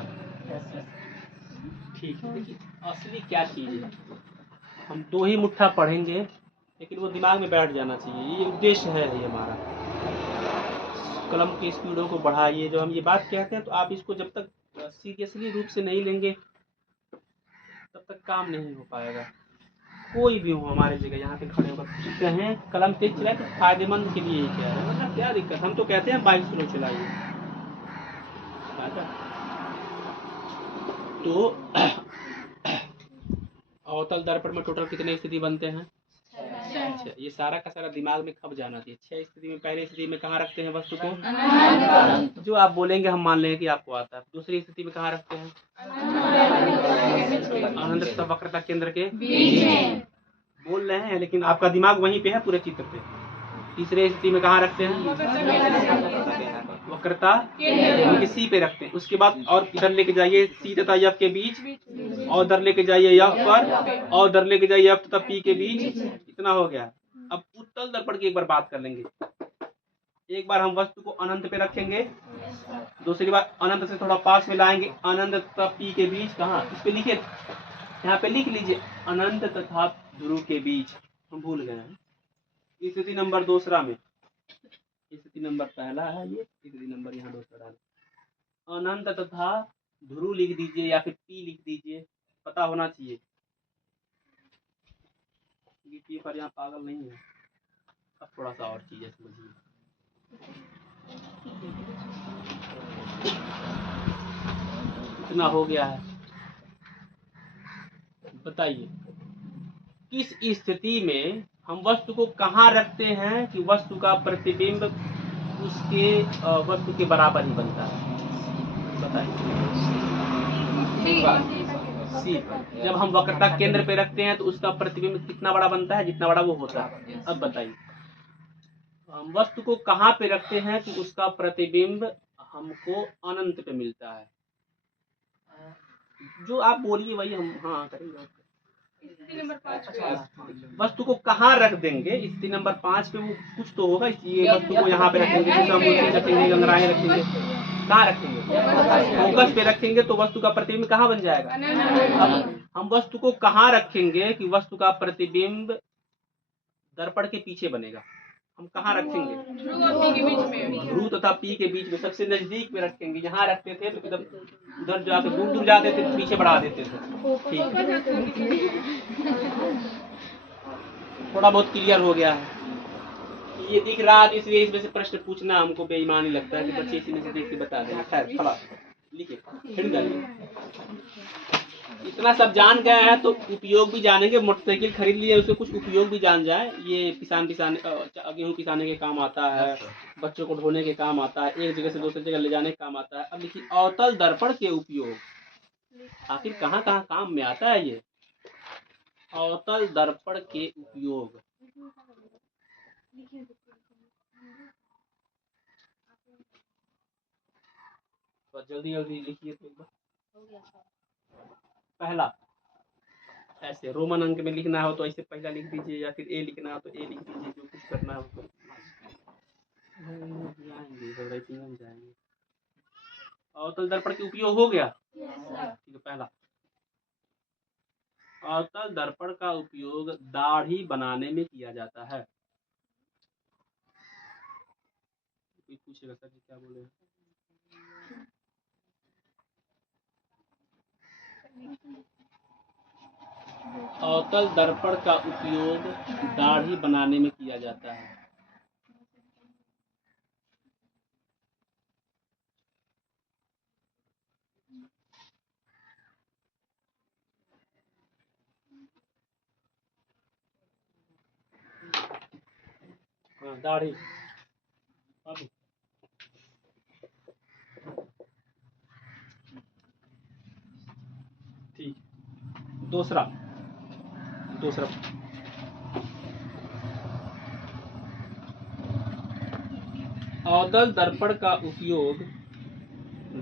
ठीक है। देखिए असली क्या चीज़ है, हम 2 ही मुट्ठा पढ़ेंगे लेकिन वो दिमाग में बैठ जाना चाहिए, ये उद्देश्य है ये हमारा। कलम की स्पीडों को बढ़ाइए, जो हम ये बात कहते हैं तो आप इसको जब तक सीरियसली रूप से नहीं लेंगे तब तक काम नहीं हो पाएगा। कोई भी हो हमारे जगह यहाँ पे खड़े होकर कहें कलम तेज चलाए तो फायदेमंद के लिए ही कह रहे हैं, मतलब क्या दिक्कत, हम तो कहते हैं बाइक स्लो चलाइए। तो अवतल दर्पण में टोटल कितने स्थिति बनते हैं? 6। ये सारा का सारा दिमाग में खप जाना चाहिए। 6 स्थिति में पहली स्थिति में कहाँ रखते हैं वस्तु को? जो आप बोलेंगे हम मान लेंगे कि आपको आता है। दूसरी स्थिति में कहाँ रखते हैं? अनंत तथा वक्रता केंद्र के बीच में। बोल रहे हैं लेकिन आपका दिमाग वहीं पे है पूरे चित्र पे। तीसरे स्थिति में कहाँ रखते हैं? वक्रता सी पे रखते हैं। उसके बाद और इधर लेके जाइए सी तथा एफ के बीच, और इधर लेके जाइए एफ पर, और इधर लेके जाइए एफ तथा पी के बीच। इतना हो गया। अब उत्तल दर्पण की एक बार बात कर लेंगे। एक बार हम वस्तु को अनंत पे रखेंगे, दूसरी बार अनंत से थोड़ा पास में लाएंगे, अनंत तथा पी के बीच। कहाँ? इस पे लिखे, यहाँ पे लिख लीजिए अनंत तथा ध्रुव के बीच। हम भूल गए हैं। स्थिति नंबर दूसरा में, स्थिति नंबर पहला है ये, स्थिति नंबर यहाँ दूसरा डाल, अनंत तथा ध्रुव लिख दीजिए या फिर पी लिख दीजिए, पता होना चाहिए। पर यहाँ पागल नहीं है। अब थोड़ा सा और चीजें समझिए। इतना हो गया है, बताइए किस स्थिति में हम वस्तु को कहाँ रखते हैं कि वस्तु का प्रतिबिंब उसके वस्तु के बराबर ही बनता है? बताइए। सी पर। जब हम वक्रता केंद्र पे रखते हैं तो उसका प्रतिबिंब कितना बड़ा बनता है? जितना बड़ा वो होता है। अब बताइए हम वस्तु को कहाँ पे रखते हैं कि उसका प्रतिबिंब हमको अनंत पे मिलता है? जो आप बोलिए वही हम हाँ करेंगे। वस्तु को कहाँ रख देंगे? स्थिति नंबर 5 पे वो कुछ तो होगा, इसलिए वस्तु को यहाँ पे रखेंगे, रखेंगे, गंगराएं रखेंगे। कहाँ रखेंगे? फोकस पे रखेंगे तो वस्तु का प्रतिबिंब कहाँ बन जाएगा? अब हम वस्तु को कहाँ रखेंगे कि वस्तु का प्रतिबिंब दर्पण के पीछे बनेगा? हम कहाँ रखेंगे? ध्रुव तथा पी के बीच में, सबसे नजदीक में रखेंगे। यहाँ रखते थे तो उधर जाके दूर दूर जाते थे, पीछे बढ़ा देते थे। ठीक है, थोड़ा बहुत क्लियर हो गया है। ये दिख रहा है इसलिए इसमें से प्रश्न पूछना हमको बेईमानी लगता है कि बच्चे इसी में से देख के बता देंगे। खैर थोड़ा लिखिए, फिर डालिए। इतना सब जान गए हैं तो उपयोग भी जानेंगे। मोटरसाइकिल खरीद लिए, उसके कुछ उपयोग भी जान जाए। ये गेहूँ पिसाने के काम आता है, बच्चों को ढोने के काम आता है, एक जगह से दूसरी जगह ले जाने के काम आता है। अब देखिए अवतल दर्पण के उपयोग आखिर कहाँ कहाँ काम में आता है? ये अवतल दर्पण के उपयोग तो जल्दी जल्दी लिखिए तो एक बार। पहला ऐसे रोमन अंक में लिखना हो तो ऐसे पहला लिख दीजिए, या फिर ए लिखना हो तो ए लिख दीजिए, जो कुछ करना हो तो जाएंगे तो राइटिंग में जाएंगे। अवतल दर्पण के उपयोग हो गया। ठीक है, पहला अवतल दर्पण का उपयोग दाढ़ी बनाने में किया जाता है। कोई पूछेगा सर जी क्या बोले। अवतल दर्पण का उपयोग दाढ़ी बनाने में किया जाता है। हाँ, दाढ़ी। अब ठीक, दूसरा दूसरा अवतल दर्पण का उपयोग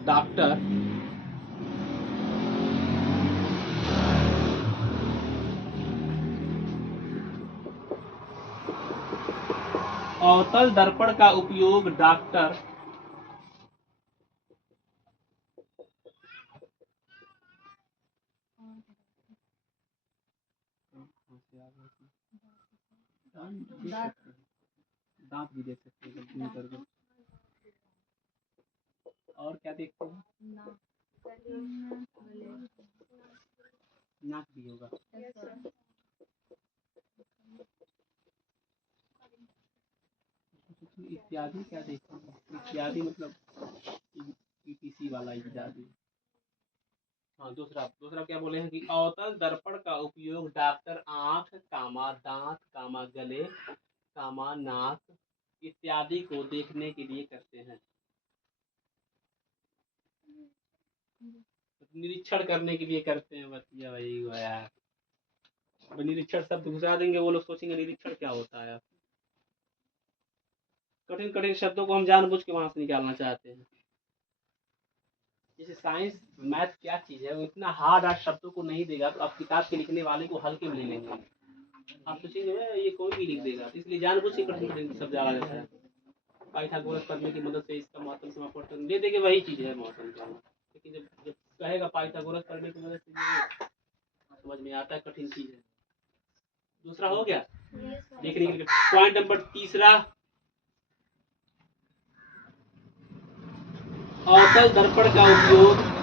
डॉक्टर अवतल दर्पण का उपयोग डॉक्टर दांत भी देख सकते हैं गलती करके। और क्या देखते हैं? नाक भी होगा। इत्यादि क्या देखते हैं? इत्यादि मतलब ईटीसी वाला इत्यादि। हाँ, दूसरा दूसरा क्या बोले हैं कि अवतल दर्पण का उपयोग डॉक्टर आंख कामा दांत कामा गले कामा नाक इत्यादि को देखने के लिए करते हैं। निरीक्षण करने के लिए करते हैं। बतिया भाई यार, निरीक्षण शब्द घुसा देंगे, वो लोग सोचेंगे निरीक्षण क्या होता है। कठिन कठिन शब्दों को हम जानबूझ के वहां से निकालना चाहते हैं। जैसे साइंस मैथ क्या चीज है, वो इतना हार्ड शब्दों को नहीं देगा, तो आप किताब के लिखने वाले को हल्के में ले लेंगे। आप सोचेंगे ये कोई भी लिख देगा, तो इसलिए जानबूझ के कठिन कठिन शब्द डाला जाता है। पाइथागोरस पढ़ने की मदद से इसका महत्व समापन दे देंगे, वही चीज है महत्व का। लेकिन जब कहेगा पाइथागोरस पढ़ने की मदद से, समझ में आता है कठिन चीज है। दूसरा हो गया। देखने के लिए पॉइंट नंबर तीसरा, अवतल दर्पण का उपयोग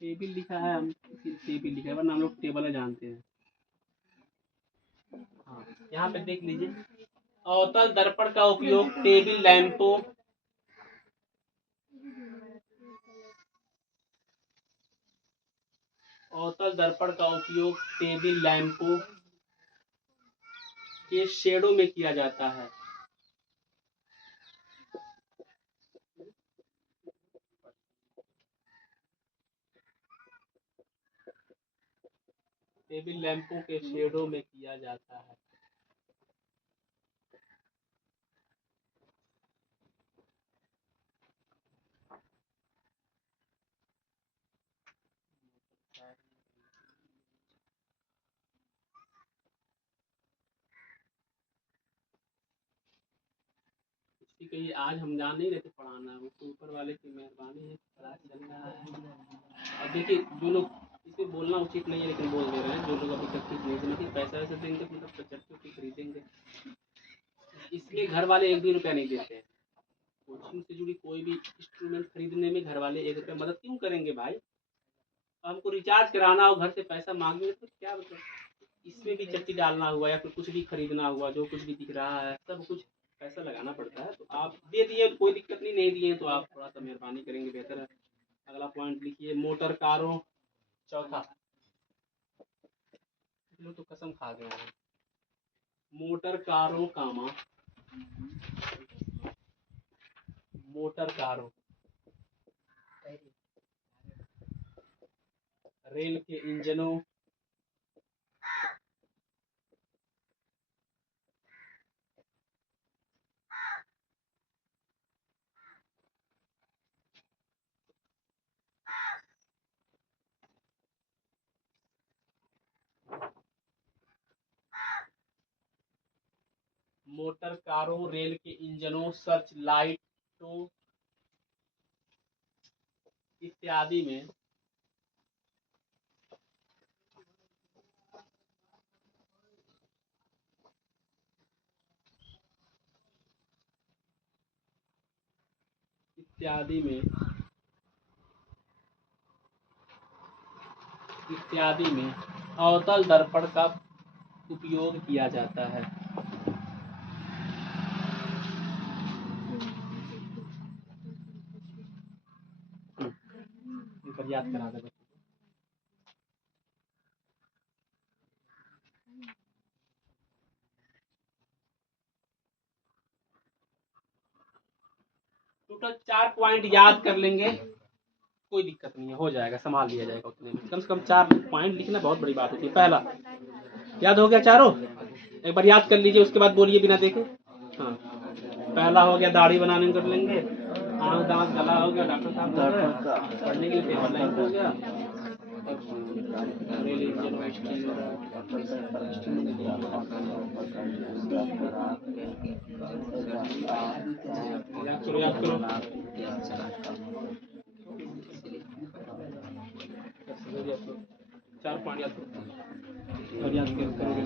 टेबल लिखा है, हम टेबल लिखा है, वरना हम लोग टेबल जानते हैं। हाँ, यहाँ पे देख लीजिए, अवतल दर्पण का उपयोग टेबल लैंपों अवतल दर्पण का उपयोग टेबल लैंपों के शेडो में किया जाता है। टेबल लैंपों के शेडो में किया जाता है। इसलिए आज हम जान नहीं रहे थे पढ़ाना, उसको ऊपर वाले की मेहरबानी है, क्लास चल रहा है। अब देखिए, जो लोग इसे बोलना उचित नहीं है लेकिन बोल दे रहे हैं, जो लोग अभी तक चीज नहीं समझे, पैसा वैसे देंगे मतलब प्रोजेक्ट की खरीदेंगे, इसलिए घर वाले एक भी रुपया नहीं देते हैं। कोचिंग से जुड़ी कोई भी इंस्ट्रूमेंट खरीदने में घर वाले एक रुपया मदद क्यों करेंगे भाई? हमको रिचार्ज कराना हो, घर से पैसा मांगेंगे तो क्या मतलब, इसमें भी चट्टी डालना हुआ या फिर कुछ भी खरीदना हुआ, जो कुछ भी दिख रहा है सब कुछ पैसा लगाना पड़ता है। तो आप दे दिए कोई दिक्कत नहीं, नहीं दिए तो आप थोड़ा सा मेहरबानी करेंगे, बेहतर है। अगला पॉइंट लिखिए, मोटर कारों। चौथा, लोग तो कसम खा गए हैं। मोटर कारों कामा मोटर कारों, रेल के इंजनों, मोटर कारों, रेल के इंजनों, सर्च लाइटों इत्यादि में इत्यादि में अवतल दर्पण का उपयोग किया जाता है। याद करा दे। टोटल 4 पॉइंट याद कर लेंगे, कोई दिक्कत नहीं है, हो जाएगा, संभाल लिया जाएगा उतने में। कम से कम 4 पॉइंट लिखना बहुत बड़ी बात होती है। पहला याद हो गया चारों, एक बार याद कर लीजिए, उसके बाद बोलिए बिना देखे। हाँ, पहला हो गया दाढ़ी बनाने कर लेंगे, आँख दांत गला हो गया, डॉक्टर साहब हो गया, पढ़ने के लिए टेबल लैंप हो गया, रेल इंजन याद करो, याद करो। 4 पॉइंट याद करो और याद करोगे।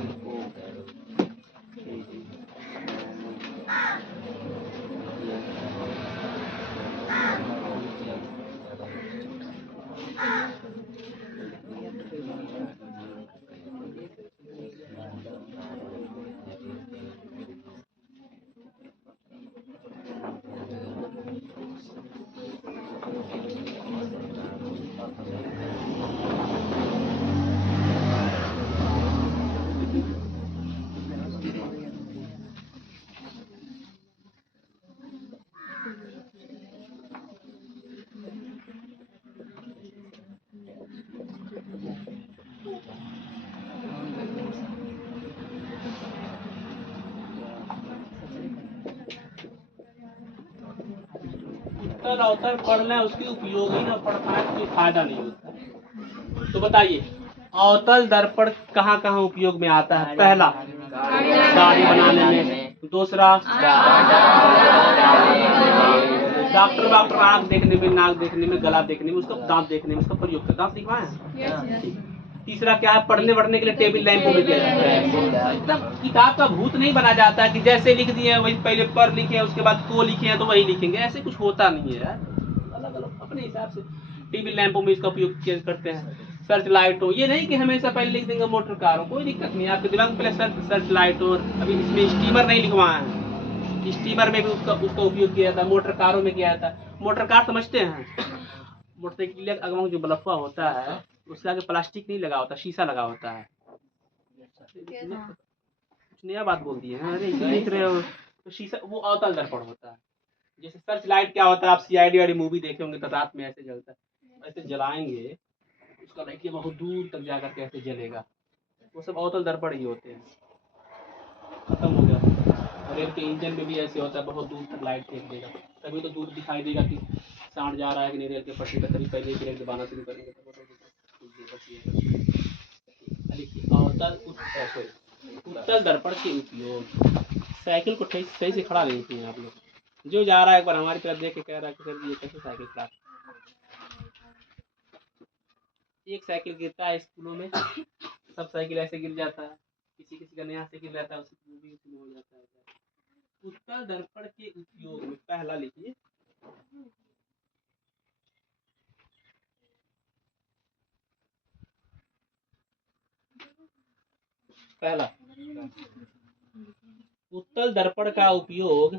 उत्तर अवतर पढ़ना है, उसके उपयोग ही ना पढ़ पाए कोई फायदा नहीं होता। तो बताइए अवतल दर्पण कहाँ कहाँ उपयोग में आता है? पहला दाढ़ी बनाने में, दूसरा डॉक्टर आँख देखने में, नाक देखने में, गला देखने में, उसका दांत देखने में, उसका प्रयोग करता। दांत दिखवाए। तीसरा क्या है? पढ़ने वढ़ने के लिए टेबल लैंप में किया जाता है। एकदम किताब का भूत नहीं बना जाता है कि जैसे लिख दिए वही पहले पर लिखे उसके बाद को लिखे हैं तो वही लिखेंगे, ऐसे कुछ होता नहीं है यार। अलग अलग अपने हिसाब से टेबल लैंपों में इसका उपयोग करते हैं। सर्च लाइट हो, ये नहीं कि हमेशा पहले लिख देंगे मोटर कार हो, कोई दिक्कत नहीं, आपके दिमाग में पहले सर्च लाइट हो। अभी इसमें स्टीमर नहीं लिखवाए हैं, स्टीमर में भी उसका उपयोग किया जाता है, मोटर कारों में किया जाता है। मोटर कार समझते हैं? मोटरसाइकिल अगवा जो बलफा होता है उसके आगे प्लास्टिक नहीं लगा होता, शीशा लगा होता है। कुछ नया बात बोल दिए हैं, अरे देख रहे हो तो शीशा वो अवतल दर्पण होता है। जैसे सर्च लाइट क्या होता है, आप सीआईडी वाली मूवी देखे होंगे तो रात में ऐसे जलता है, ऐसे जलाएंगे उसका लाइट बहुत दूर तक जाकर के ऐसे जलेगा, वो सब अवतल दर्पण ही होते हैं। खत्म हो गया। रेल के इंजन में भी ऐसे होता है, बहुत दूर तक लाइट फेंक देगा, तभी तो दूर दिखाई देगा कि सांड जा रहा है कि नहीं रेल के पटरी पर, तभी पहले ब्रेक दबाना शुरू करेंगे तो उत्तल दर्पण के उपयोग। साइकिल को सही से खड़ा नहीं किए आप लोग। जो जा रहा है एक बार हमारी तरफ देख के कह रहा है कि सर ये कैसे साइकिल खड़ा। एक साइकिल गिरता है स्कूलों में, सब साइकिल ऐसे गिर जाता है, किसी किसी का नया साइकिल रहता है उसकी भी हो जाता है। उत्तल दर्पण के उपयोग में पहला लिखिए, पहला उत्तल दर्पण का उपयोग,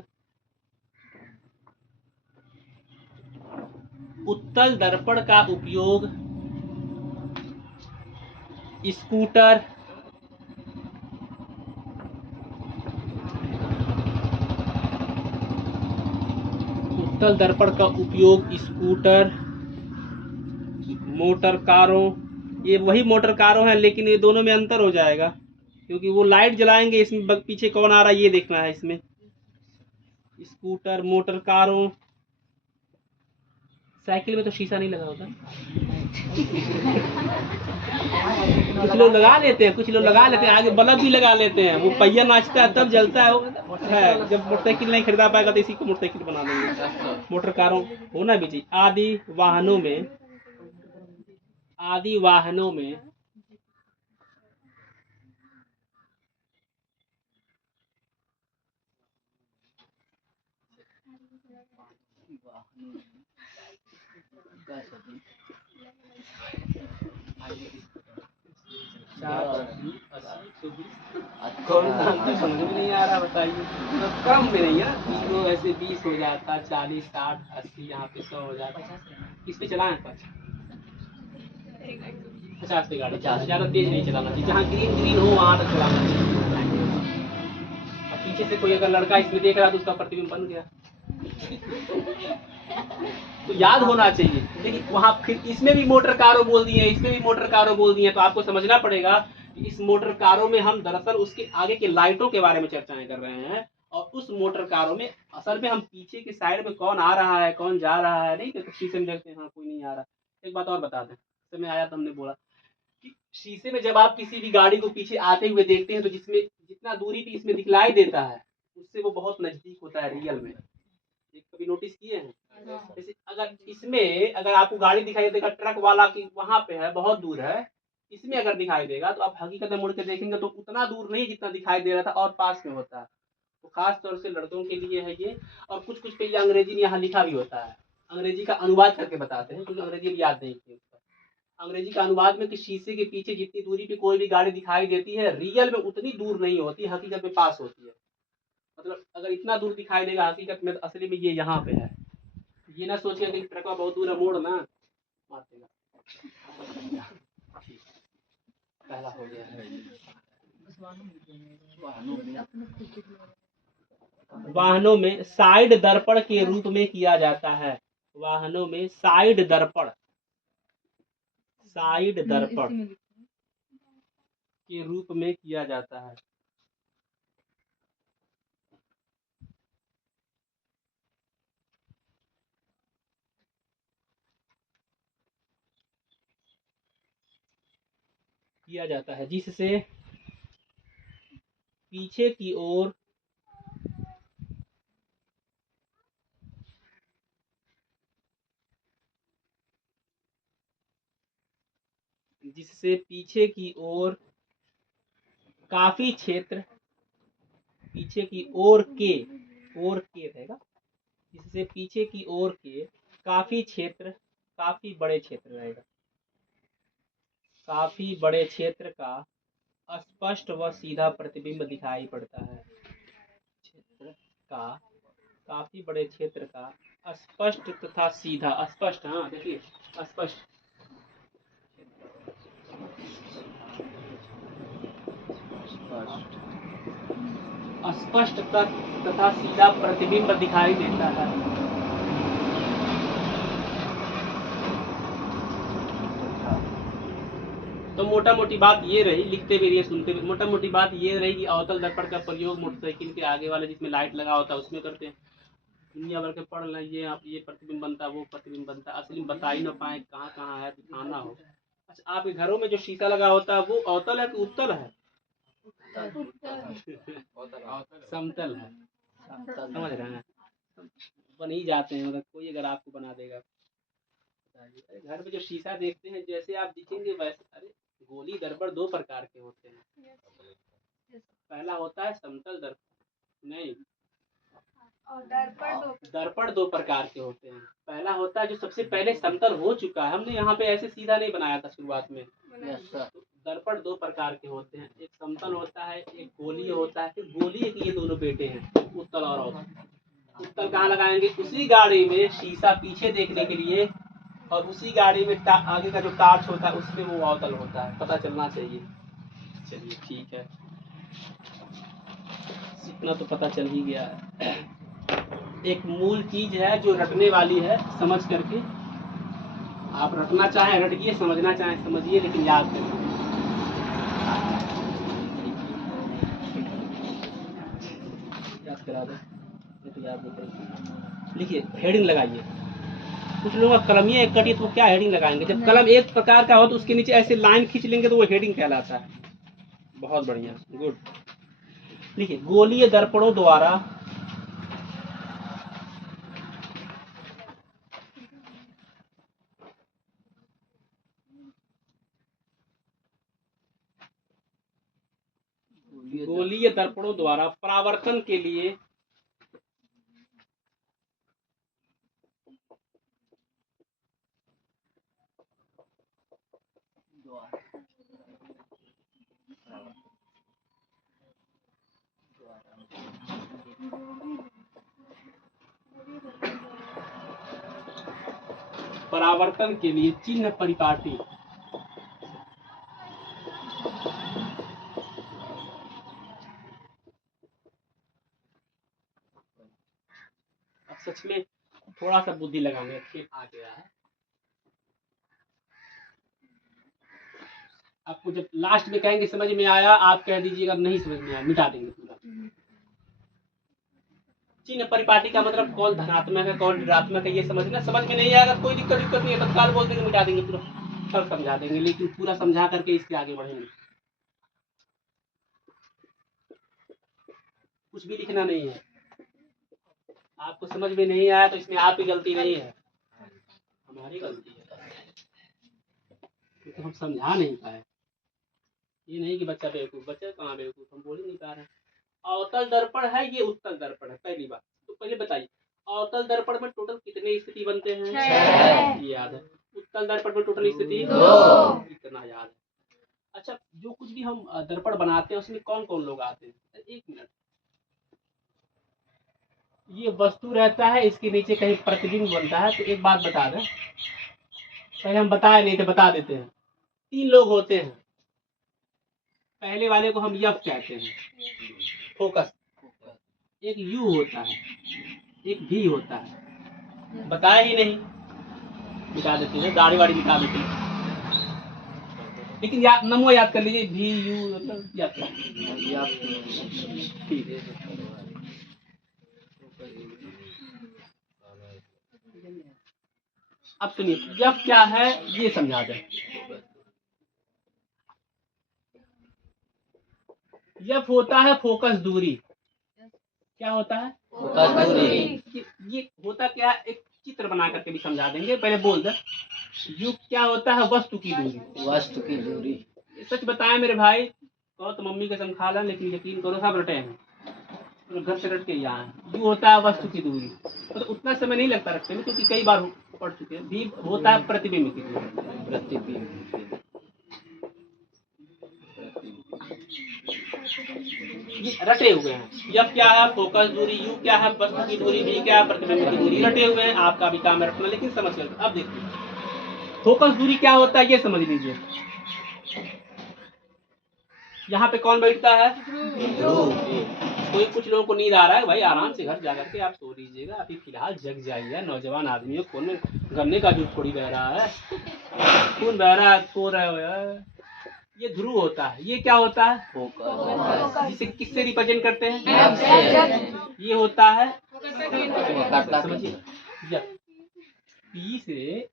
उत्तल दर्पण का उपयोग स्कूटर, अवतल दर्पण का उपयोग स्कूटर, मोटर कारों, ये वही मोटर कारों हैं लेकिन ये दोनों में अंतर हो जाएगा क्योंकि वो लाइट जलाएंगे, इसमें पीछे कौन आ रहा है ये देखना है। इसमें स्कूटर, मोटर कारों, साइकिल में तो शीशा नहीं लगा होता। कुछ लोग लगा लेते हैं, कुछ लोग लगा लेते हैं, आगे बल्ब भी लगा लेते हैं, वो पहिया नाचता है तब जलता है, वो है। जब मोटरसाइकिल नहीं खरीदा पाएगा तो इसी को मोटरसाइकिल बना देंगे। मोटर कारों होना भी चाहिए। आदि वाहनों में समझ में नहीं आ रहा, बताइए। तो कम में नहीं है, 0 ऐसे 20 हो जाता, 40, 60, 80, यहाँ पे 100 हो जाता। किस पे चलाएं? 50 पे गाड़ी, ज़्यादा तेज नहीं चलाना चाहिए। जहाँ ग्रीन हो वहाँ तक चलाना चाहिए। और पीछे से कोई अगर लड़का इसमें देख रहा तो उसका प्रतिबिंब बन गया। तो याद होना चाहिए। लेकिन वहाँ फिर इसमें भी मोटर कारों बोल दिए, इसमें भी मोटर कारों बोल दिए, तो आपको समझना पड़ेगा कि इस मोटर कारों में हम दरअसल उसके आगे के लाइटों के बारे में चर्चाएं कर रहे हैं। और उस मोटर कारों में असल में हम पीछे के साइड में कौन आ रहा है, कौन जा रहा है, नहीं तो शीशे में देखते हैं, हाँ कोई नहीं आ रहा। एक बात और बता दें, समय आया तो हमने बोला कि शीशे में जब आप किसी भी गाड़ी को पीछे आते हुए देखते हैं तो जिसमें जितना दूरी भी इसमें दिखलाई देता है उससे वो बहुत नजदीक होता है रियल में। ये कभी नोटिस किए हैं? जैसे अगर इसमें अगर आपको गाड़ी दिखाई देगा ट्रक वाला की वहां पे है, बहुत दूर है, इसमें अगर दिखाई देगा तो आप हकीकत में मुड़ के देखेंगे तो उतना दूर नहीं जितना दिखाई दे रहा था, और पास में होता है। तो खास तौर से लड़कों के लिए है ये। और कुछ कुछ पे ये अंग्रेजी में यहाँ लिखा भी होता है, अंग्रेजी का अनुवाद करके बताते हैं, क्योंकि अंग्रेजी भी याद नहीं थी। अंग्रेजी का अनुवाद में कि शीशे के पीछे जितनी दूरी पे कोई भी गाड़ी दिखाई देती है रियल में उतनी दूर नहीं होती, हकीकत में पास होती है। मतलब अगर इतना दूर दिखाई देगा हकीकत में तो असली में ये यहाँ पे है। ये ना सोचिए कि ट्रक बहुत दूर है, मोड़ ना मार देगा। ठीक, पहला हो गया है। वाहनों में साइड दर्पण के रूप में किया जाता है। वाहनों में साइड दर्पण के रूप में किया जाता है। जिससे पीछे की ओर काफी क्षेत्र, पीछे की ओर के रहेगा, जिससे पीछे की ओर के काफी क्षेत्र, काफी बड़े क्षेत्र रहेगा, काफी बड़े क्षेत्र का स्पष्ट व सीधा प्रतिबिंब दिखाई पड़ता है। क्षेत्र का, काफी बड़े क्षेत्र का स्पष्ट तथा सीधा, स्पष्ट, हाँ देखिए स्पष्ट, स्पष्ट तथा सीधा प्रतिबिंब दिखाई देता है। तो मोटा मोटी बात ये रही, लिखते भी रहिए सुनते भी, मोटा मोटी बात ये रही कि अवतल दर्पण का प्रयोग मोटरसाइकिल के आगे वाले जिसमें लाइट लगा होता है उसमें करते हैं। दुनिया भर के पढ़ लीजिए आप, ये प्रतिबिंब बनता है, वो प्रतिबिंब बनता है, असली में बता ही ना पाए कहाँ कहाँ है, दिखाना हो। अच्छा, आपके घरों में जो शीशा लगा होता है वो अवतल है कि उत्तल है? समतल है, समझ रहे हैं? बन ही जाते हैं, मतलब कोई अगर आपको बना देगा। अरे घर में जो शीशा देखते हैं जैसे आप दिखेंगे वैसे, अरे गोली दर्पण दो प्रकार के होते हैं। पहला होता है समतल दर्पण, नहीं, दर्पण दो प्रकार के होते हैं। पहला होता है जो सबसे पहले समतल हो चुका है, हमने यहाँ पे ऐसे सीधा नहीं बनाया था शुरुआत में। दर्पण दो प्रकार के होते हैं, एक समतल होता है, एक गोलीय होता है। फिर गोलीय के ये दोनों बेटे हैं, उत्तल और अवतल। उत्तल कहाँ लगाएंगे? उसी गाड़ी में शीशा पीछे देखने के लिए, और उसी गाड़ी में आगे का जो टार्च होता है उसमें वो अवतल होता है, पता चलना चाहिए। चलिए ठीक है, इतना तो पता चल ही गया है। एक मूल चीज है जो रटने वाली है, समझ करके आप रटना चाहें रटिए, समझना चाहें समझिए, लेकिन याद करिए। याद करा दो, ये तो याद नहीं करेंगे। लिखिए, हेडिंग लगाइए। कुछ लोगों का कलम ही एक कटी तो क्या हेडिंग लगाएंगे? जब कलम एक प्रकार का हो तो उसके नीचे ऐसे लाइन खींच लेंगे तो वो हेडिंग कहलाता है। बहुत बढ़िया, गुड। लिखिए, गोलीय दर्पणों द्वारा परावर्तन के लिए चिन्ह परिपाटी अब सच में थोड़ा सा बुद्धि लगाएंगे, फिर आ गया है। आपको जब लास्ट में कहेंगे समझ में आया, आप कह दीजिएगा नहीं समझ में आया, मिटा देंगे पूरा। चिन्ह परिपाटी का मतलब कौन धनात्मक है कौन ऋणात्मक है ये समझना। समझ में नहीं आएगा कोई दिक्कत नहीं है, तत्काल बोल देंगे, मिटा देंगे पूरा, सब समझा देंगे, लेकिन पूरा समझा करके इसके आगे बढ़ेंगे। कुछ भी लिखना नहीं है। आपको समझ में नहीं आया तो इसमें आपकी गलती नहीं है, हमारी गलती है, क्योंकि हम समझा नहीं पाए। ये नहीं कि बच्चा बेवकूफ, बच्चा कहाँ बेवकूफ, हम बोल ही नहीं पा रहे हैं। अवतल दर्पण है, ये उत्तल दर्पण है। पहली बात तो पहले बताइए, अवतल दर्पण में टोटल कितने स्थिति बनते हैं? 6 ये याद है। उत्तल दर्पण में टोटल स्थिति 2 इतना याद है। अच्छा, जो कुछ भी हम दर्पण बनाते हैं उसमें कौन कौन लोग आते हैं? 1 मिनट, ये वस्तु रहता है, इसके नीचे कहीं प्रतिबिंब बनता है। तो एक बात बता दें, पहले हम बताए नहीं थे, बता देते हैं। 3 लोग होते हैं। पहले वाले को हम यफ कहते हैं, फोकस। एक यू होता है, एक भी होता है। बताया ही नहीं, मिटा देते हैं, दाढ़ी वाड़ी मिटा देते हैं, लेकिन याद नमो याद कर लीजिए, भी यू मतलब याद कर ठीक है। अब सुनिए, यफ क्या है ये समझा दें। यफ होता है फोकस दूरी। क्या होता है? फोकस दूरी। ये होता क्या है, एक चित्र बना करके भी समझा देंगे, पहले बोल दे। यू क्या होता है? वस्तु की दूरी। वस्तु की दूरी। सच बताया मेरे भाई, कहो तो मम्मी कसम खा ला, लेकिन यकीन करो सब रटे हैं, तो घर से रट के यहाँ। यू होता है वस्तु की दूरी, तो उतना समय नहीं लगता रखने में, क्योंकि कई बार पढ़ चुके हैं। भी होता है प्रतिबिंब की दूरी। प्रतिबिंब ये रटे हुए हैं। यह क्या है? फोकस दूरी। यू क्या है? वस्तु की दूरी। भी क्या है? प्रतिबिंब की दूरी। रटे हुए हैं, आपका भी काम है रखना, लेकिन समझ कर। अब देखिए, फोकस दूरी क्या होता है ये समझ लीजिए। यहाँ पे कौन बैठता है? कोई कुछ लोगों को नींद आ रहा है, भाई आराम से घर जाकर के आप सो लीजिएगा। अभी फिलहाल जग जाइए, नौजवान आदमी हो, खून में गन्ने का जूस थोड़ी बह रहा है, खून बह रहा है, सो रहे हो यार। ये ध्रुव होता है। ये क्या होता है? फोकस। जिसे किससे रिप्रेजेंट करते हैं? ये होता है, समझिए, पी से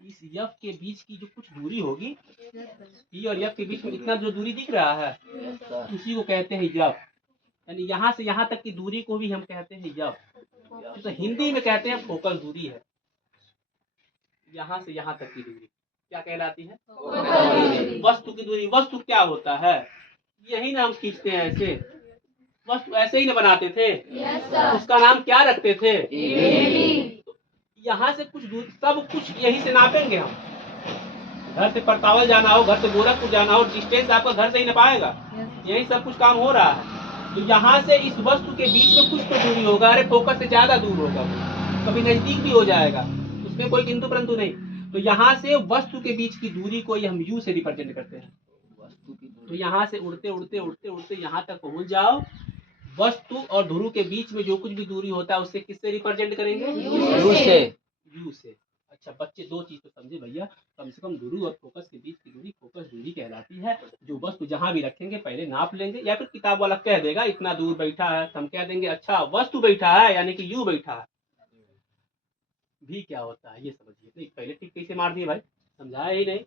इस यफ के बीच की जो कुछ दूरी होगी, पी और यफ के बीच में इतना जो दूरी दिख रहा है, उसी को कहते हैं यफ। यानी यहाँ से यहाँ तक की दूरी को भी हम कहते हैं यफ। तो हिंदी में कहते हैं फोकस दूरी है। यहाँ से यहाँ तक की दूरी क्या कहलाती है? वस्तु की दूरी। वस्तु क्या होता है? यही ना हम खींचते हैं ऐसे, वस्तु ऐसे ही ना बनाते थे। उसका नाम क्या रखते थे? यहाँ से कुछ दूर, सब कुछ यही से नापेंगे हम। घर से परतावल जाना हो, घर से गोरखपुर जाना हो, डिस्टेंस आपका घर से ही नापाएगा, यही सब कुछ काम हो रहा है। तो यहाँ से इस वस्तु के बीच में कुछ तो दूरी होगा। अरे फोकस से ज्यादा दूर होगा, कभी नजदीक भी हो जाएगा, उसमें कोई किंतु परंतु नहीं। तो यहाँ से वस्तु के बीच की दूरी को हम यू से रिप्रेजेंट करते हैं। तो यहाँ से उड़ते उड़ते उड़ते उड़ते यहाँ तक पहुंच जाओ, वस्तु और ध्रुव के बीच में जो कुछ भी दूरी होता है उससे किससे रिप्रेजेंट करेंगे? यू से। यू से। अच्छा बच्चे दो चीज तो समझे भैया, कम से कम ध्रुव और फोकस के बीच की दूरी फोकस दूरी कहलाती है। जो वस्तु जहां भी रखेंगे पहले नाप लेंगे, या फिर किताब वाला कह देगा इतना दूर बैठा है तो हम कह देंगे अच्छा वस्तु बैठा है यानी कि यू बैठा है। भी क्या होता है ये समझिए। तो पहले टिक कैसे मार दिए भाई, समझाया ही नहीं।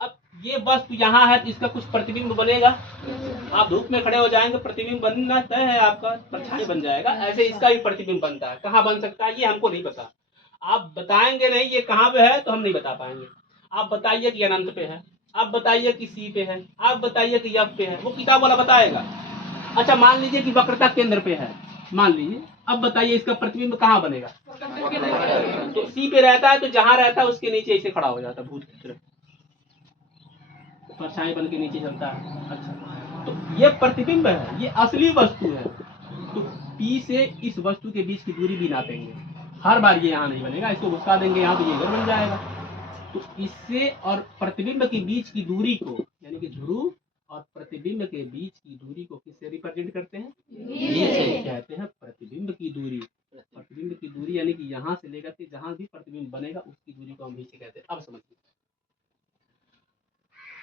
अब ये वस्तु यहाँ है तो इसका कुछ प्रतिबिंब बनेगा। आप धूप में खड़े हो जाएंगे प्रतिबिंब बनना तय है, आपका परछाई बन जाएगा। ऐसे इसका भी प्रतिबिंब बनता है। कहाँ बन सकता है ये हमको नहीं पता, आप बताएंगे नहीं ये कहाँ पे है तो हम नहीं बता पाएंगे। आप बताइए कि अनंत पे है, आप बताइए कि सी पे है, आप बताइए कि यफ पे है, वो किताब वाला बताएगा। अच्छा मान लीजिए कि वक्रता केंद्र पे है, मान लीजिए, अब बताइए इसका प्रतिबिंब कहाँ बनेगा? तो सी पे रहता है तो जहां रहता है उसके नीचे ऐसे खड़ा हो जाता है भूत की तरह, परछाई बन के नीचे चलता है। अच्छा तो ये प्रतिबिंब है, ये असली वस्तु है। तो पी से इस वस्तु के बीच की दूरी भी नापेंगे। हर बार ये यहाँ नहीं बनेगा, इसको घुसा देंगे यहाँ तो ये इधर बन जाएगा। तो इससे और प्रतिबिंब के बीच की दूरी को यानी कि ध्रुव और प्रतिबिंब के बीच की दूरी को किससे रिप्रेजेंट करते हैं? ये से कहते हैं प्रतिबिंब की दूरी। प्रतिबिंब की दूरी यानी कि यहाँ से लेकर के जहां भी प्रतिबिंब बनेगा उसकी दूरी को हम भी से कहते हैं। अब समझिए,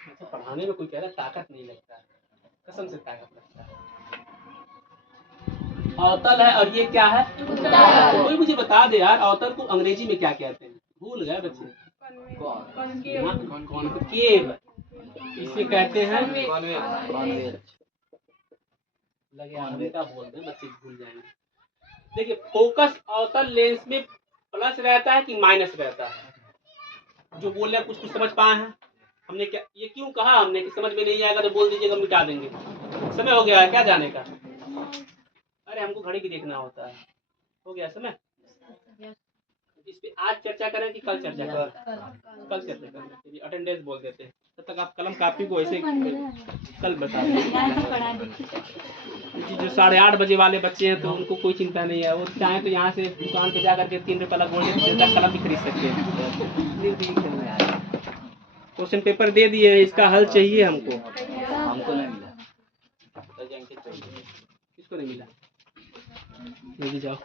अच्छा पढ़ाने में कोई कह रहा है ताकत नहीं लगता है, कसम से ताकत लगता है। अवतल है और ये क्या है? कोई मुझे बता दे यार अवतल को अंग्रेजी में क्या कहते हैं? भूल गए बच्चे। कॉनकेव, इसे कहते हैं लगे अमेरिका बोल दे बच्चे भूल जाएंगे। देखिए फोकस अवतल लेंस में प्लस रहता है कि माइनस रहता है? जो बोल रहे कुछ समझ पाए हैं? हमने क्या ये क्यों कहा हमने कि समझ में नहीं आएगा तो बोल दीजिएगा मिटा देंगे। समय हो गया है क्या जाने का? अरे हमको घड़ी भी देखना होता है। हो गया समय? इस पे आज चर्चा करें कि कल चर्चा करें? कल चर्चा करें। अटेंडेंस बोल देते हैं, तब तक आप कलम कापी को ऐसे कल बता दें। जो 8:30 बजे वाले बच्चे हैं तो उनको कोई चिंता नहीं है, वो चाहे तो यहाँ से दुकान पे जाकर के 3 रुपये वाला गोल्डन कलम भी खरीद सकते हैं। क्वेश्चन पेपर दे दिए, इसका हल चाहिए हमको। हमको नहीं मिला। किसको नहीं मिला? ले जाओ।